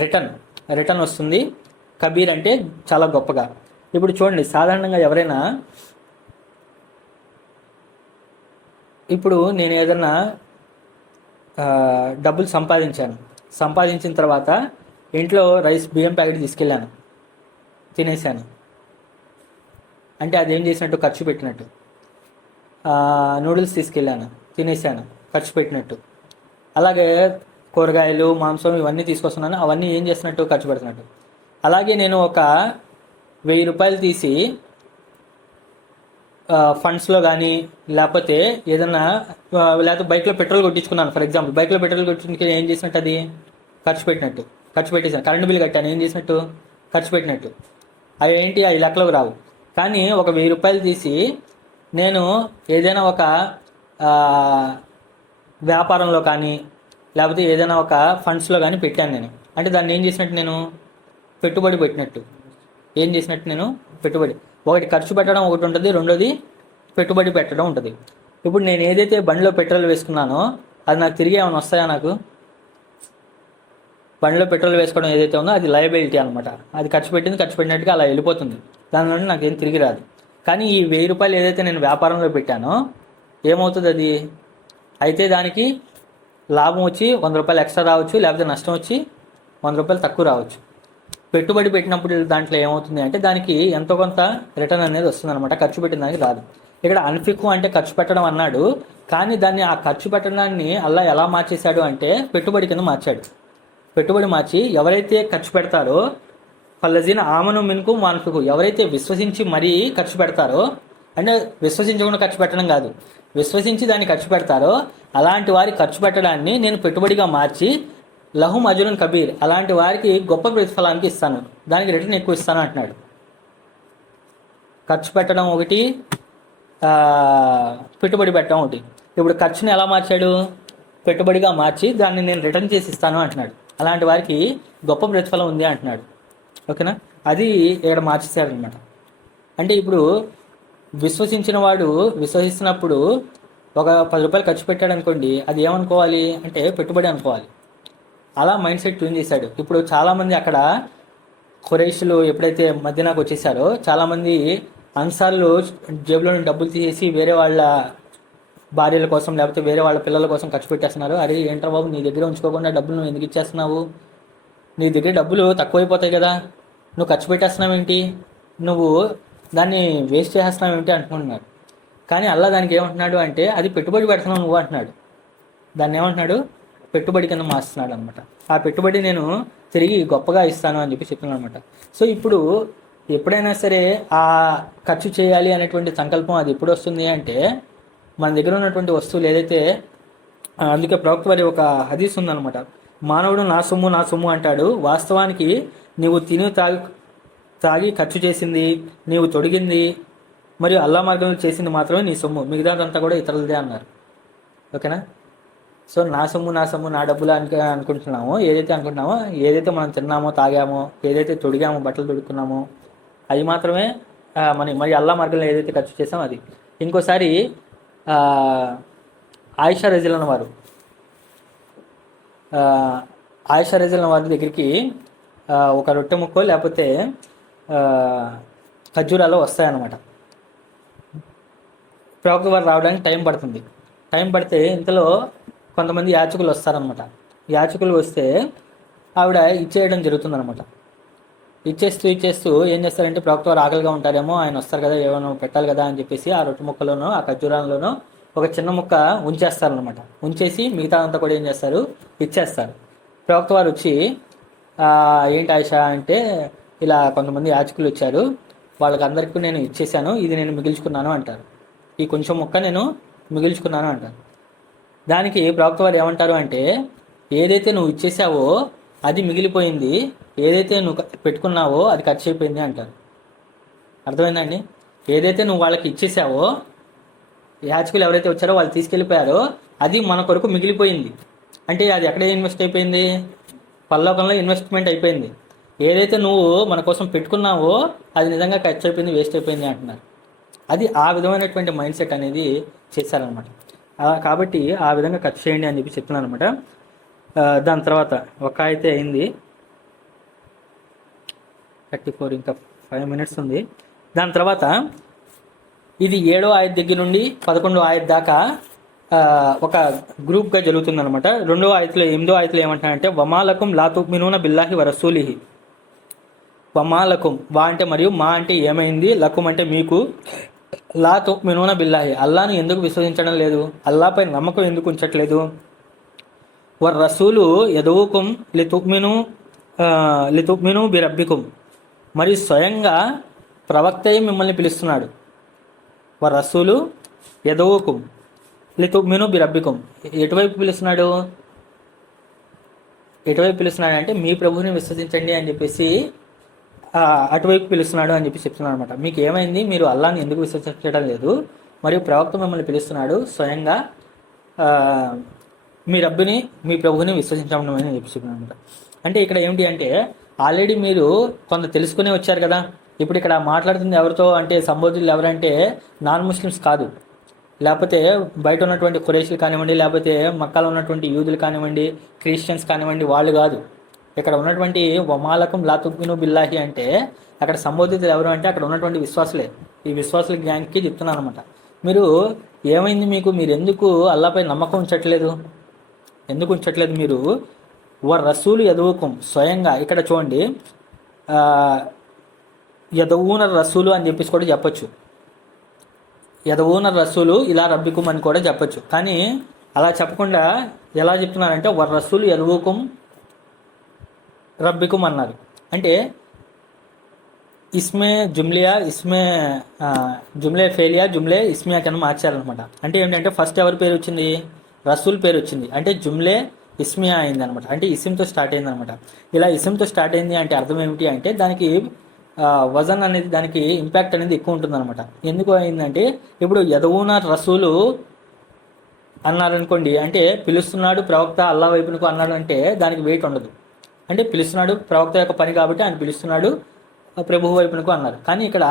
రిటర్న్ వస్తుంది, కబీర్ అంటే చాలా గొప్పగా. ఇప్పుడు చూడండి, సాధారణంగా ఎవరైనా ఇప్పుడు నేను ఏదన్నా డబ్బులు సంపాదించిన తర్వాత ఇంట్లో బియ్యం ప్యాకెట్ తీసుకెళ్ళాను, తినేసాను అంటే అదేం చేసినట్టు? ఖర్చు పెట్టినట్టు. నూడిల్స్ తీసుకెళ్ళాను, తినేసాను, ఖర్చు పెట్టినట్టు. అలాగే కూరగాయలు, మాంసం ఇవన్నీ తీసుకొస్తున్నాను, అవన్నీ ఏం చేసినట్టు? ఖర్చు పెడుతున్నట్టు. అలాగే నేను ఒక 1000 రూపాయలు తీసి ఫండ్స్లో కానీ లేకపోతే ఏదన్నా లేకపోతే బైక్లో పెట్రోల్ కొట్టించుకున్నాను ఫర్ ఎగ్జాంపుల్. బైక్లో పెట్రోల్ కొట్టించుకుని ఏం చేసినట్టు? అది ఖర్చు పెట్టేసాను. కరెంటు బిల్ కట్టాను, ఏం చేసినట్టు? ఖర్చు పెట్టినట్టు. అవి ఏంటి? అవి లెక్కలోకి రావు. కానీ ఒక 1000 రూపాయలు తీసి నేను ఏదైనా ఒక వ్యాపారంలో కానీ లేకపోతే ఏదైనా ఒక ఫండ్స్లో కానీ పెట్టాను నేను, అంటే దాన్ని ఏం చేసినట్టు? నేను పెట్టుబడి పెట్టినట్టు. ఏం చేసినట్టు? నేను పెట్టుబడి. ఒకటి ఖర్చు పెట్టడం ఒకటి ఉంటుంది, రెండోది పెట్టుబడి పెట్టడం ఉంటుంది. ఇప్పుడు నేను ఏదైతే బండిలో పెట్రోల్ వేసుకున్నానో అది నాకు తిరిగి ఏమైనా వస్తాయా? నాకు బండిలో పెట్రోల్ వేసుకోవడం ఏదైతే ఉందో అది లయబిలిటీ అనమాట. అది ఖర్చు పెట్టినట్టుగా అలా వెళ్ళిపోతుంది, దానిలో నాకేం తిరిగి రాదు. కానీ ఈ 1000 రూపాయలు ఏదైతే నేను వ్యాపారంలో పెట్టానో ఏమవుతుంది అది? అయితే దానికి లాభం వచ్చి 100 రూపాయలు ఎక్స్ట్రా రావచ్చు, లేకపోతే నష్టం వచ్చి 100 రూపాయలు తక్కువ రావచ్చు. పెట్టుబడి పెట్టినప్పుడు దాంట్లో ఏమవుతుంది అంటే దానికి ఎంతో కొంత రిటర్న్ అనేది వస్తుంది అనమాట, ఖర్చు పెట్టిన దానికి రాదు. ఇక్కడ అన్ఫిక్కు అంటే ఖర్చు పెట్టడం అన్నాడు, కానీ దాన్ని ఆ ఖర్చు పెట్టడాన్ని అల్లా ఎలా మార్చేశాడు అంటే పెట్టుబడి కింద మార్చాడు. పెట్టుబడి మార్చి ఎవరైతే ఖర్చు పెడతారో ఫల్లజీన ఆమను మిన్కు మాన్ఫికు, ఎవరైతే విశ్వసించి మరీ ఖర్చు పెడతారో, అంటే విశ్వసించకుండా ఖర్చు పెట్టడం కాదు, విశ్వసించి దాన్ని ఖర్చు పెడతారో అలాంటి వారి ఖర్చు పెట్టడాన్ని నేను పెట్టుబడిగా మార్చి లహుం అజరున్ కబీర్, అలాంటి వారికి గొప్ప ప్రతిఫలానికి ఇస్తాను, దానికి రిటర్న్ ఎక్కువ ఇస్తాను అంటున్నాడు. ఖర్చు పెట్టడం ఒకటి, పెట్టుబడి పెట్టడం ఒకటి. ఇప్పుడు ఖర్చుని ఎలా మార్చాడు? పెట్టుబడిగా మార్చి దాన్ని నేను రిటర్న్ చేసి ఇస్తాను అంటున్నాడు. అలాంటి వారికి గొప్ప ప్రతిఫలం ఉంది అంటున్నాడు. ఓకేనా? అది ఇక్కడ మార్చేశాడు అనమాట. అంటే ఇప్పుడు విశ్వసించిన వాడు విశ్వసిస్తున్నప్పుడు ఒక 10 రూపాయలు ఖర్చు పెట్టాడు అనుకోండి, అది ఏమనుకోవాలి అంటే పెట్టుబడి అనుకోవాలి. అలా మైండ్ సెట్ ట్యూన్ చేశాడు. ఇప్పుడు చాలామంది అక్కడ ఖురైషులు ఎప్పుడైతే మదీనాకు వచ్చేసారో చాలామంది అన్సార్లు జేబులో డబ్బులు తీసేసి వేరే వాళ్ళ భార్యల కోసం లేకపోతే వేరే వాళ్ళ పిల్లల కోసం ఖర్చు పెట్టేస్తున్నారు. అరే ఏంట్రా బాబు, నీ దగ్గర ఉంచుకోకుండా డబ్బులు నువ్వు ఎందుకు ఇచ్చేస్తున్నావు? నీ దగ్గర డబ్బులు తక్కువైపోతాయి కదా, నువ్వు ఖర్చు పెట్టేస్తున్నావు ఏంటి, నువ్వు దాన్ని వేస్ట్ చేసేస్తున్నావు ఏంటి అనుకుంటున్నాడు. కానీ అల్లా దానికి ఏమంటున్నాడు అంటే అది పెట్టుబడి పెడుతున్నావు నువ్వు అంటున్నాడు. దాన్ని ఏమంటున్నాడు? పెట్టుబడి కింద మార్చుతున్నాడు అనమాట. ఆ పెట్టుబడి నేను తిరిగి గొప్పగా ఇస్తాను అని చెప్పి చెప్తున్నాను అనమాట. సో ఇప్పుడు ఎప్పుడైనా సరే ఆ ఖర్చు చేయాలి అనేటువంటి సంకల్పం అది ఎప్పుడు వస్తుంది అంటే మన దగ్గర ఉన్నటువంటి వస్తువులు ఏదైతే, అందుకే ప్రవక్త వారి ఒక హదీస్ ఉందన్నమాట, మానవుడు నా సొమ్ము అంటాడు, వాస్తవానికి నీవు తిని తాగి ఖర్చు చేసింది, నీవు తొడిగింది మరియు అల్లా మార్గంలో చేసింది మాత్రమే నీ సొమ్ము, మిగతాదంతా కూడా ఇతరులదే అన్నారు. ఓకేనా? సో నా సొమ్ము నా డబ్బులు అనుకుంటున్నామో, ఏదైతే మనం తిన్నామో తాగామో, ఏదైతే తొడిగామో బట్టలు తొడుక్కున్నామో అది మాత్రమే మరి అల్లా మార్గంలో ఏదైతే ఖర్చు చేసామో అది. ఇంకోసారి ఆయిషా రజిలన్ వారి దగ్గరికి ఒక రొట్టె ముక్కో లేకపోతే ఖర్జూరాలో వస్తాయన్నమాట. ప్రవక్త వారు రావడానికి టైం పడితే ఇంతలో కొంతమంది యాచకులు వస్తారనమాట. యాచకులు వస్తే ఆవిడ ఇచ్చేయడం జరుగుతుందనమాట. ఇచ్చేస్తూ ఏం చేస్తారంటే ప్రవక్త వారు ఆకలిగా ఉంటారేమో, ఆయన వస్తారు కదా ఏమైనా పెట్టాలి కదా అని చెప్పేసి ఆ రొట్టె ముక్కలోనో ఆ ఖర్జూరాల్లోనో ఒక చిన్న ముక్క ఉంచేస్తారనమాట. ఉంచేసి మిగతా అంతా కూడా ఏం చేస్తారు? ఇచ్చేస్తారు. ప్రవక్త వారు వచ్చి ఏంటి ఆయిషా అంటే ఇలా కొంతమంది యాచకులు వచ్చారు, వాళ్ళకందరికీ నేను ఇచ్చేసాను, ఇది నేను మిగిల్చుకున్నాను అంటారు. ఈ కొంచెం ముక్క నేను మిగిల్చుకున్నాను అంటారు. దానికి ప్రవక్త వారు ఏమంటారు అంటే ఏదైతే నువ్వు ఇచ్చేసావో అది మిగిలిపోయింది, ఏదైతే నువ్వు పెట్టుకున్నావో అది ఖర్చు అయిపోయింది అంటారు. అర్థమైందండి? ఏదైతే నువ్వు వాళ్ళకి ఇచ్చేసావో, యాచకులు ఎవరైతే వచ్చారో వాళ్ళు తీసుకెళ్ళిపోయారో అది మన కొరకు మిగిలిపోయింది. అంటే అది ఎక్కడ ఇన్వెస్ట్ అయిపోయింది? పరలోకంలో ఇన్వెస్ట్మెంట్ అయిపోయింది. ఏదైతే నువ్వు మన కోసం పెట్టుకున్నావో అది నిజంగా ఖర్చు అయిపోయింది, వేస్ట్ అయిపోయింది అంటున్నారు. అది ఆ విధమైనటువంటి మైండ్ సెట్ అనేది చేశారనమాట. కాబట్టి ఆ విధంగా ఖర్చు చేయండి అని చెప్పి చెప్తున్నాను అనమాట. దాని తర్వాత ఒక అయితే అయింది 34, ఇంకా 5 minutes ఉంది. దాని తర్వాత ఇది 7వ ఆయత దగ్గర నుండి 11వ ఆయత దాకా ఒక గ్రూప్గా జరుగుతుందనమాట. 8వ ఆయతలో ఏమంటారంటే వమాలకుం లా తుమినూన బిల్లాహి వరసూలిహి. వమాలకుం, వా అంటే మరియు, మా అంటే ఏమైంది, లకుం అంటే మీకు, లా తుమినూన బిల్లాహి అల్లాను ఎందుకు విశ్వసించడం లేదు, అల్లాపై నమ్మకం ఎందుకు ఉంచట్లేదు, వర్ రసూలు యదవుకుం లితుమిను బిరబ్బికుం, మరియు స్వయంగా ప్రవక్తయే మిమ్మల్ని పిలుస్తున్నాడు. వర్ రసూలు యదవుకుం లితుమిను బిరబ్బికుం, ఎటువైపు పిలుస్తున్నాడు అంటే మీ ప్రభువుని విశ్వసించండి అని చెప్పేసి అటువైపు పిలుస్తున్నాడు అని చెప్పి చెప్తున్నాడు అనమాట. మీకు ఏమైంది, మీరు అల్లాని ఎందుకు విశ్వసించడం లేదు, మరియు ప్రవక్త మిమ్మల్ని పిలుస్తున్నాడు, స్వయంగా మీ రబ్బుని మీ ప్రభువుని విశ్వసించడం అని చెప్పి చెప్తున్నాడు అనమాట. అంటే ఇక్కడ ఏమిటి అంటే ఆల్రెడీ మీరు కొంత తెలుసుకునే వచ్చారు కదా. ఇప్పుడు ఇక్కడ మాట్లాడుతుంది ఎవరితో అంటే సంబోధులు ఎవరంటే నాన్ ముస్లిమ్స్ కాదు, లేకపోతే బయట ఉన్నటువంటి ఖురైషులు కానివ్వండి, లేకపోతే మక్కాలో ఉన్నటువంటి యూదులు కానివ్వండి, క్రిస్టియన్స్ కానివ్వండి, వాళ్ళు కాదు. ఇక్కడ ఉన్నటువంటి వమాలకం లా తుమిను బిల్లాహి అంటే అక్కడ సంబోధితులు ఎవరు అంటే అక్కడ ఉన్నటువంటి విశ్వాసులే. ఈ విశ్వాసుల గ్యాంగ్కి చెప్తున్నాను అనమాట. మీరు ఏమైంది మీకు? మీరు ఎందుకు అల్లాపై నమ్మకం ఉంచట్లేదు? ఎందుకు ఉంచట్లేదు మీరు? రసూలు ఎదువుకుం, స్వయంగా ఇక్కడ చూడండి, యదవూన రసూలు అని చెప్పేసి కూడా చెప్పచ్చు. యదవూన రసూలు ఇలా రబ్బికుం అని కూడా చెప్పచ్చు. కానీ అలా చెప్పకుండా ఎలా చెప్తున్నారంటే రసూలు యదవుకుం రబ్బికుం అన్నారు. అంటే ఇస్మే జుమ్లియా, ఇస్మే జుమ్లే ఫేలియా, జుమ్లే ఇస్మియా కింద మార్చారనమాట. అంటే ఏంటంటే ఫస్ట్ ఎవరి పేరు వచ్చింది? రసూల్ పేరు వచ్చింది. అంటే జుమ్లే ఇస్మియా అయింది అనమాట. అంటే ఇస్మ్తో స్టార్ట్ అయింది అనమాట. ఇలా ఇస్మ్తో స్టార్ట్ అయింది అంటే అర్థం ఏమిటి అంటే దానికి వజన్ అనేది, దానికి ఇంపాక్ట్ అనేది ఎక్కువ ఉంటుంది అనమాట. ఎందుకు అయిందంటే ఇప్పుడు యదవున రసూలు అన్నారనుకోండి, అంటే పిలుస్తున్నాడు ప్రవక్త అల్లా వైపునకు అన్నాడు అంటే దానికి వెయిట్ ఉండదు. అంటే పిలుస్తున్నాడు ప్రవక్త యొక్క పని కాబట్టి ఆయన పిలుస్తున్నాడు ప్రభువు వైపునకు అన్నారు. కానీ ఇక్కడ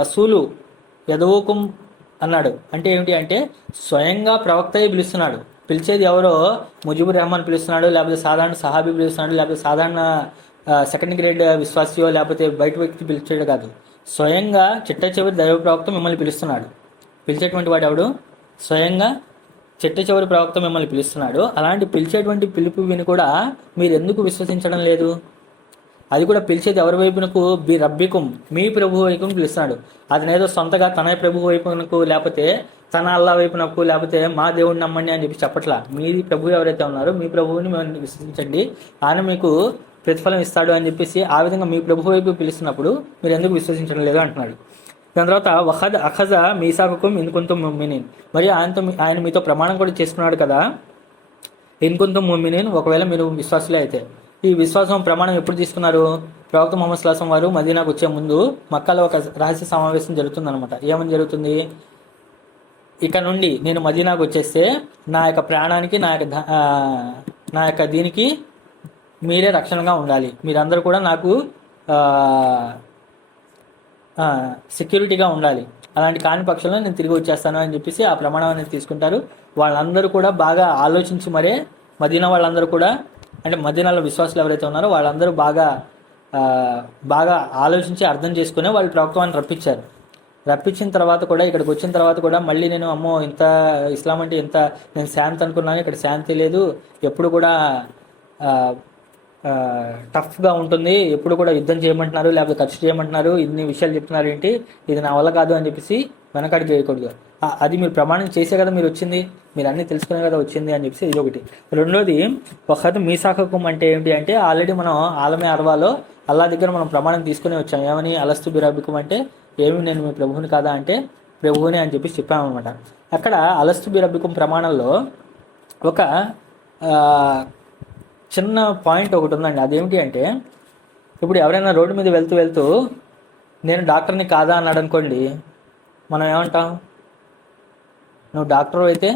రసూలు యదవుకుం అన్నాడు అంటే ఏమిటి అంటే స్వయంగా ప్రవక్తయే పిలుస్తున్నాడు. పిలిచేది ఎవరో ముజిబుర్ రెహమాన్ పిలుస్తున్నాడు, లేకపోతే సాధారణ సహాబీ పిలుస్తున్నాడు, లేకపోతే సాధారణ సెకండ్ గ్రేడ్ విశ్వాసియో లేకపోతే బయట వ్యక్తి పిలిచేడు కాదు. స్వయంగా చిట్ట చివరి దైవ ప్రవక్త మిమ్మల్ని పిలుస్తున్నాడు. పిలిచేటువంటి వాడు ఎవడు? స్వయంగా చిట్ట చివరి ప్రవక్త మిమ్మల్ని పిలుస్తున్నాడు. అలాంటి పిలిచేటువంటి పిలుపు విని కూడా మీరు ఎందుకు విశ్వసించడం లేదు? అది కూడా పిలిచేది ఎవరి వైపునకు? బి రబ్బికుం, మీ ప్రభు వైపునకు పిలుస్తున్నాడు. అతనేదో సొంతగా తన ప్రభు వైపునకు, లేకపోతే తన అల్లా వైపునకు, లేకపోతే మా దేవుడిని నమ్మండి అని చెప్పి చెప్పట్లా. మీది ప్రభు ఎవరైతే ఉన్నారో మీ ప్రభువుని మేము విశ్వసించండి, ఆయన మీకు ప్రతిఫలం ఇస్తాడు అని చెప్పేసి ఆ విధంగా మీ ప్రభు వైపు పిలుస్తున్నప్పుడు మీరు ఎందుకు విశ్వసించడం లేదు అంటున్నాడు. దాని తర్వాత వహద్ అఖజ మీసాకుకుం ఇన్కుంతుం ముమినీన్, మరియు ఆయన మీతో ప్రమాణం కూడా చేసుకున్నాడు కదా, ఇన్కుంతుం ముమినీన్, ఒకవేళ మీరు విశ్వాసులే అయితే. ఈ విశ్వాసం ప్రమాణం ఎప్పుడు తీసుకున్నారు? ప్రవక్త ముహమ్మద్ సల్లల్లాహు అలైహి వసల్లం వారు మదీనాకు వచ్చే ముందు మక్కాలో ఒక రహస్య సమావేశం జరుగుతుందన్నమాట. ఏమని జరుగుతుంది? ఇక్కడ నుండి నేను మదీనాకు వచ్చేస్తే నా యొక్క ప్రాణానికి, నా యొక్క దీనికి మీరే రక్షణగా ఉండాలి, మీరందరూ కూడా నాకు సెక్యూరిటీగా ఉండాలి. అలాంటి కాని పక్షంలో నేను తిరిగి వచ్చేస్తాను అని చెప్పేసి ఆ ప్రమాణం అనేది తీసుకుంటారు. వాళ్ళందరూ కూడా బాగా ఆలోచించి మరే మదీనా వాళ్ళందరూ కూడా, అంటే మదీనాలో విశ్వాసులు ఎవరైతే ఉన్నారో వాళ్ళందరూ బాగా ఆలోచించి అర్థం చేసుకునే వాళ్ళు ప్రవక్తవాన్ని రప్పించిన తర్వాత కూడా ఇక్కడికి వచ్చిన తర్వాత కూడా మళ్ళీ నేను అమ్మో ఇంత ఇస్లాం అంటే ఇంత నేను శాంతి అనుకున్నాను, ఇక్కడ శాంతి లేదు, ఎప్పుడు కూడా టఫ్గా ఉంటుంది, ఎప్పుడు కూడా యుద్ధం చేయమంటున్నారు, లేకపోతే ఖర్చు చేయమంటున్నారు, ఇన్ని విషయాలు చెప్తున్నారు, ఏంటి ఇది నా వల్ల కాదు అని చెప్పేసి వెనకాడికి చేయకూడదు. అది మీరు ప్రమాణం చేసే కదా మీరు వచ్చింది, మీరు అన్నీ తెలుసుకునే కదా వచ్చింది అని చెప్పేసి ఇది ఒకటి. రెండోది ఒకటి మీసాకకుం అంటే ఏంటి అంటే ఆల్రెడీ మనం ఆలమే అర్వాలో అల్లా దగ్గర మనం ప్రమాణం తీసుకుని వచ్చాం. ఏమని? అలస్తు బిరబ్బికుం అంటే ఏమి నేను మీ ప్రభువుని కాదా అంటే ప్రభువుని అని చెప్పేసి చెప్పామన్నమాట. అక్కడ అలస్తు బిరబ్బికుం ప్రమాణంలో ఒక చిన్న పాయింట్ ఒకటి ఉందండి. అదేమిటి అంటే ఇప్పుడు ఎవరైనా రోడ్డు మీద వెళ్తూ నేను డాక్టర్ని కాదా అన్నాడు అనుకోండి, మనం ఏమంటాం? నువ్వు డాక్టర్ అయితే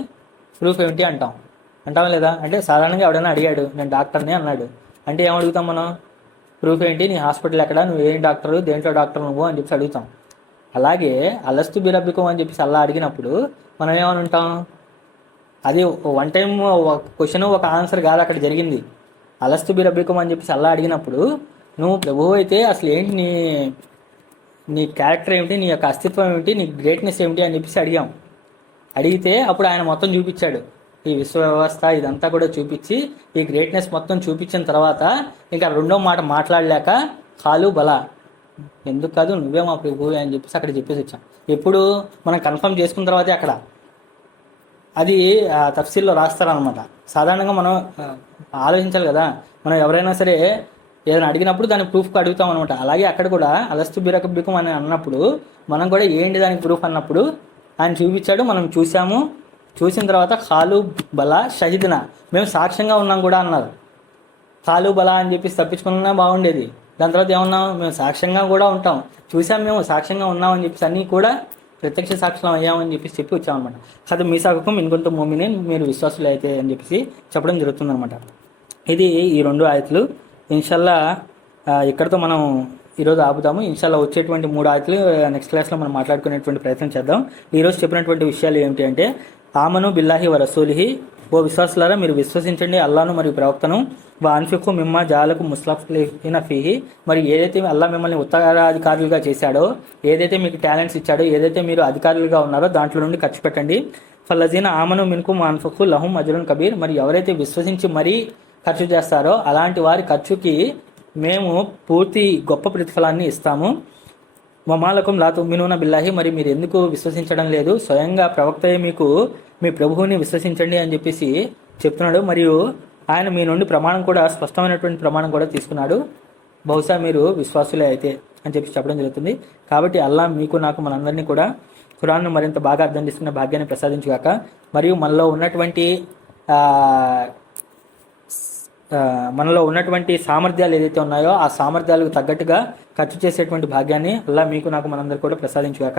ప్రూఫ్ ఏమిటి అంటాం లేదా? అంటే సాధారణంగా ఎవడైనా అడిగాడు నేను డాక్టర్ని అన్నాడు అంటే ఏమడుగుతాం మనం? ప్రూఫ్ ఏంటి, నీ హాస్పిటల్ ఎక్కడ, నువ్వు ఏం డాక్టరు, దేంట్లో డాక్టర్ నువ్వు అని చెప్పి అడుగుతాం. అలాగే అలస్తు బిరబ్బికుం అని చెప్పేసి అలా అడిగినప్పుడు మనం ఏమని ఉంటాం? అది వన్ టైం ఒక క్వశ్చన్ ఒక ఆన్సర్ కాదు అక్కడ జరిగింది. అలస్తు బిరబ్బికుం అని చెప్పేసి అలా అడిగినప్పుడు నువ్వు ప్రభువు అయితే అసలు ఏంటి, నీ క్యారెక్టర్ ఏమిటి, నీ యొక్క అస్తిత్వం ఏమిటి, నీ గ్రేట్నెస్ ఏమిటి అని చెప్పేసి అడిగితే అప్పుడు ఆయన మొత్తం చూపించాడు. ఈ విశ్వ వ్యవస్థ ఇదంతా కూడా చూపించి ఈ గ్రేట్నెస్ మొత్తం చూపించిన తర్వాత ఇంకా రెండో మాట మాట్లాడలేక కాలు బలా, ఎందుకు కాదు నువ్వే మా ప్రభు అని చెప్పేసి అక్కడ చెప్పేసి వచ్చాం. ఎప్పుడు మనం కన్ఫర్మ్ చేసుకున్న తర్వాతే అక్కడ అది తఫ్సీల్లో రాస్తారనమాట. సాధారణంగా మనం ఆలోచించాలి కదా, మనం ఎవరైనా సరే ఏదైనా అడిగినప్పుడు దాని ప్రూఫ్కి అడుగుతాం అనమాట. అలాగే అక్కడ కూడా అలస్తు బిరబ్బికుం అని అన్నప్పుడు మనం కూడా ఏంటి దానికి ప్రూఫ్ అన్నప్పుడు ఆయన చూపించాడు, మనం చూసాము, చూసిన తర్వాత ఖాలు బలా షహిద్నా, మేము సాక్ష్యంగా ఉన్నాం కూడా అన్నారు. ఖాలు బలా అని చెప్పి తప్పించుకున్నా బాగుండేది. దాని తర్వాత ఏమన్నాం? మేము సాక్ష్యంగా కూడా ఉంటాం, చూసాం, మేము సాక్ష్యంగా ఉన్నాం అని చెప్పేసి అన్నీ కూడా ప్రత్యక్ష సాక్ష్యం అయ్యామని చెప్పేసి చెప్పి వచ్చామన్నమాట. ఖద్ మీసాకకుం ఇన్కుంతుం ముమినీన్, మీరు విశ్వాసులు అయితే అని చెప్పేసి చెప్పడం జరుగుతుందన్నమాట. ఇది ఈ 2 ఆయతులు. ఇన్షల్లా ఇక్కడితో మనం ఈరోజు ఆపుదాము. ఇన్షల్లా వచ్చేటువంటి 3 ఆయతులు నెక్స్ట్ క్లాస్లో మనం మాట్లాడుకునేటువంటి ప్రయత్నం చేద్దాం. ఈరోజు చెప్పినటువంటి విషయాలు ఏమిటి అంటే ఆమను బిల్లాహి వ రసూలిహి, ఓ విశ్వాసులారా మీరు విశ్వసించండి అల్లాను మరియు ప్రవక్తను. అన్ఫికు మిమ్మా జాలకు ముస్లఫ్లిన ఫీహి, మరి ఏదైతే అల్లా మిమ్మల్ని ఉత్తరాధికారులుగా చేశాడో, ఏదైతే మీకు టాలెంట్స్ ఇచ్చాడో, ఏదైతే మీరు అధికారులుగా ఉన్నారో దాంట్లో నుండి ఖర్చు పెట్టండి. ఫల్లజీన ఆమను మిన్కు అన్ఫకు లహుం అజ్రున్ కబీర్, మరి ఎవరైతే విశ్వసించి మరీ ఖర్చు చేస్తారో అలాంటి వారి ఖర్చుకి మేము పూర్తి గొప్ప ప్రతిఫలాన్ని ఇస్తాము. మమాలకం లా తుమినూన బిల్లాహి, మరి మీరు ఎందుకు విశ్వసించడం లేదు? స్వయంగా ప్రవక్తయే మీకు మీ ప్రభువుని విశ్వసించండి అని చెప్పేసి చెప్తున్నాడు. మరియు ఆయన మీ నుండి ప్రమాణం కూడా, స్పష్టమైనటువంటి ప్రమాణం కూడా తీసుకున్నాడు. బహుశా మీరు విశ్వాసులే అయితే అని చెప్పి చెప్పడం జరుగుతుంది. కాబట్టి అల్లా మీకు నాకు మనందరినీ కూడా ఖురాన్ను మరింత బాగా అర్థం చేసుకునే భాగ్యాన్ని ప్రసాదించుగాక. మరియు మనలో ఉన్నటువంటి సామర్థ్యాలు ఏదైతే ఉన్నాయో ఆ సామర్థ్యాలకు తగ్గట్టుగా ఖర్చు చేసేటువంటి భాగ్యాన్ని అల్లా మీకు నాకు మనందరూ కూడా ప్రసాదించుగాక.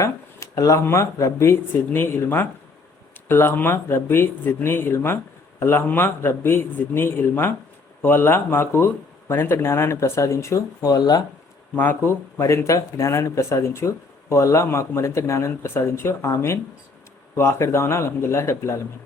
అల్లాహుమ్మ రబ్బీ జిద్నీ ఇల్మా, అల్లాహుమ్మ రబ్బీ జిద్నీ ఇల్మా, అల్లాహుమ్మ రబ్బీ జిద్నీ ఇల్మా. ఓ అల్లా మాకు మరింత జ్ఞానాన్ని ప్రసాదించు, ఓ అల్లా మాకు మరింత జ్ఞానాన్ని ప్రసాదించు, ఓ అల్లా మాకు మరింత జ్ఞానాన్ని ప్రసాదించు. ఆమీన్. వాఖిర్ దావనా అల్హమ్దులిల్లాహి రబ్బిల్ ఆలమీన్.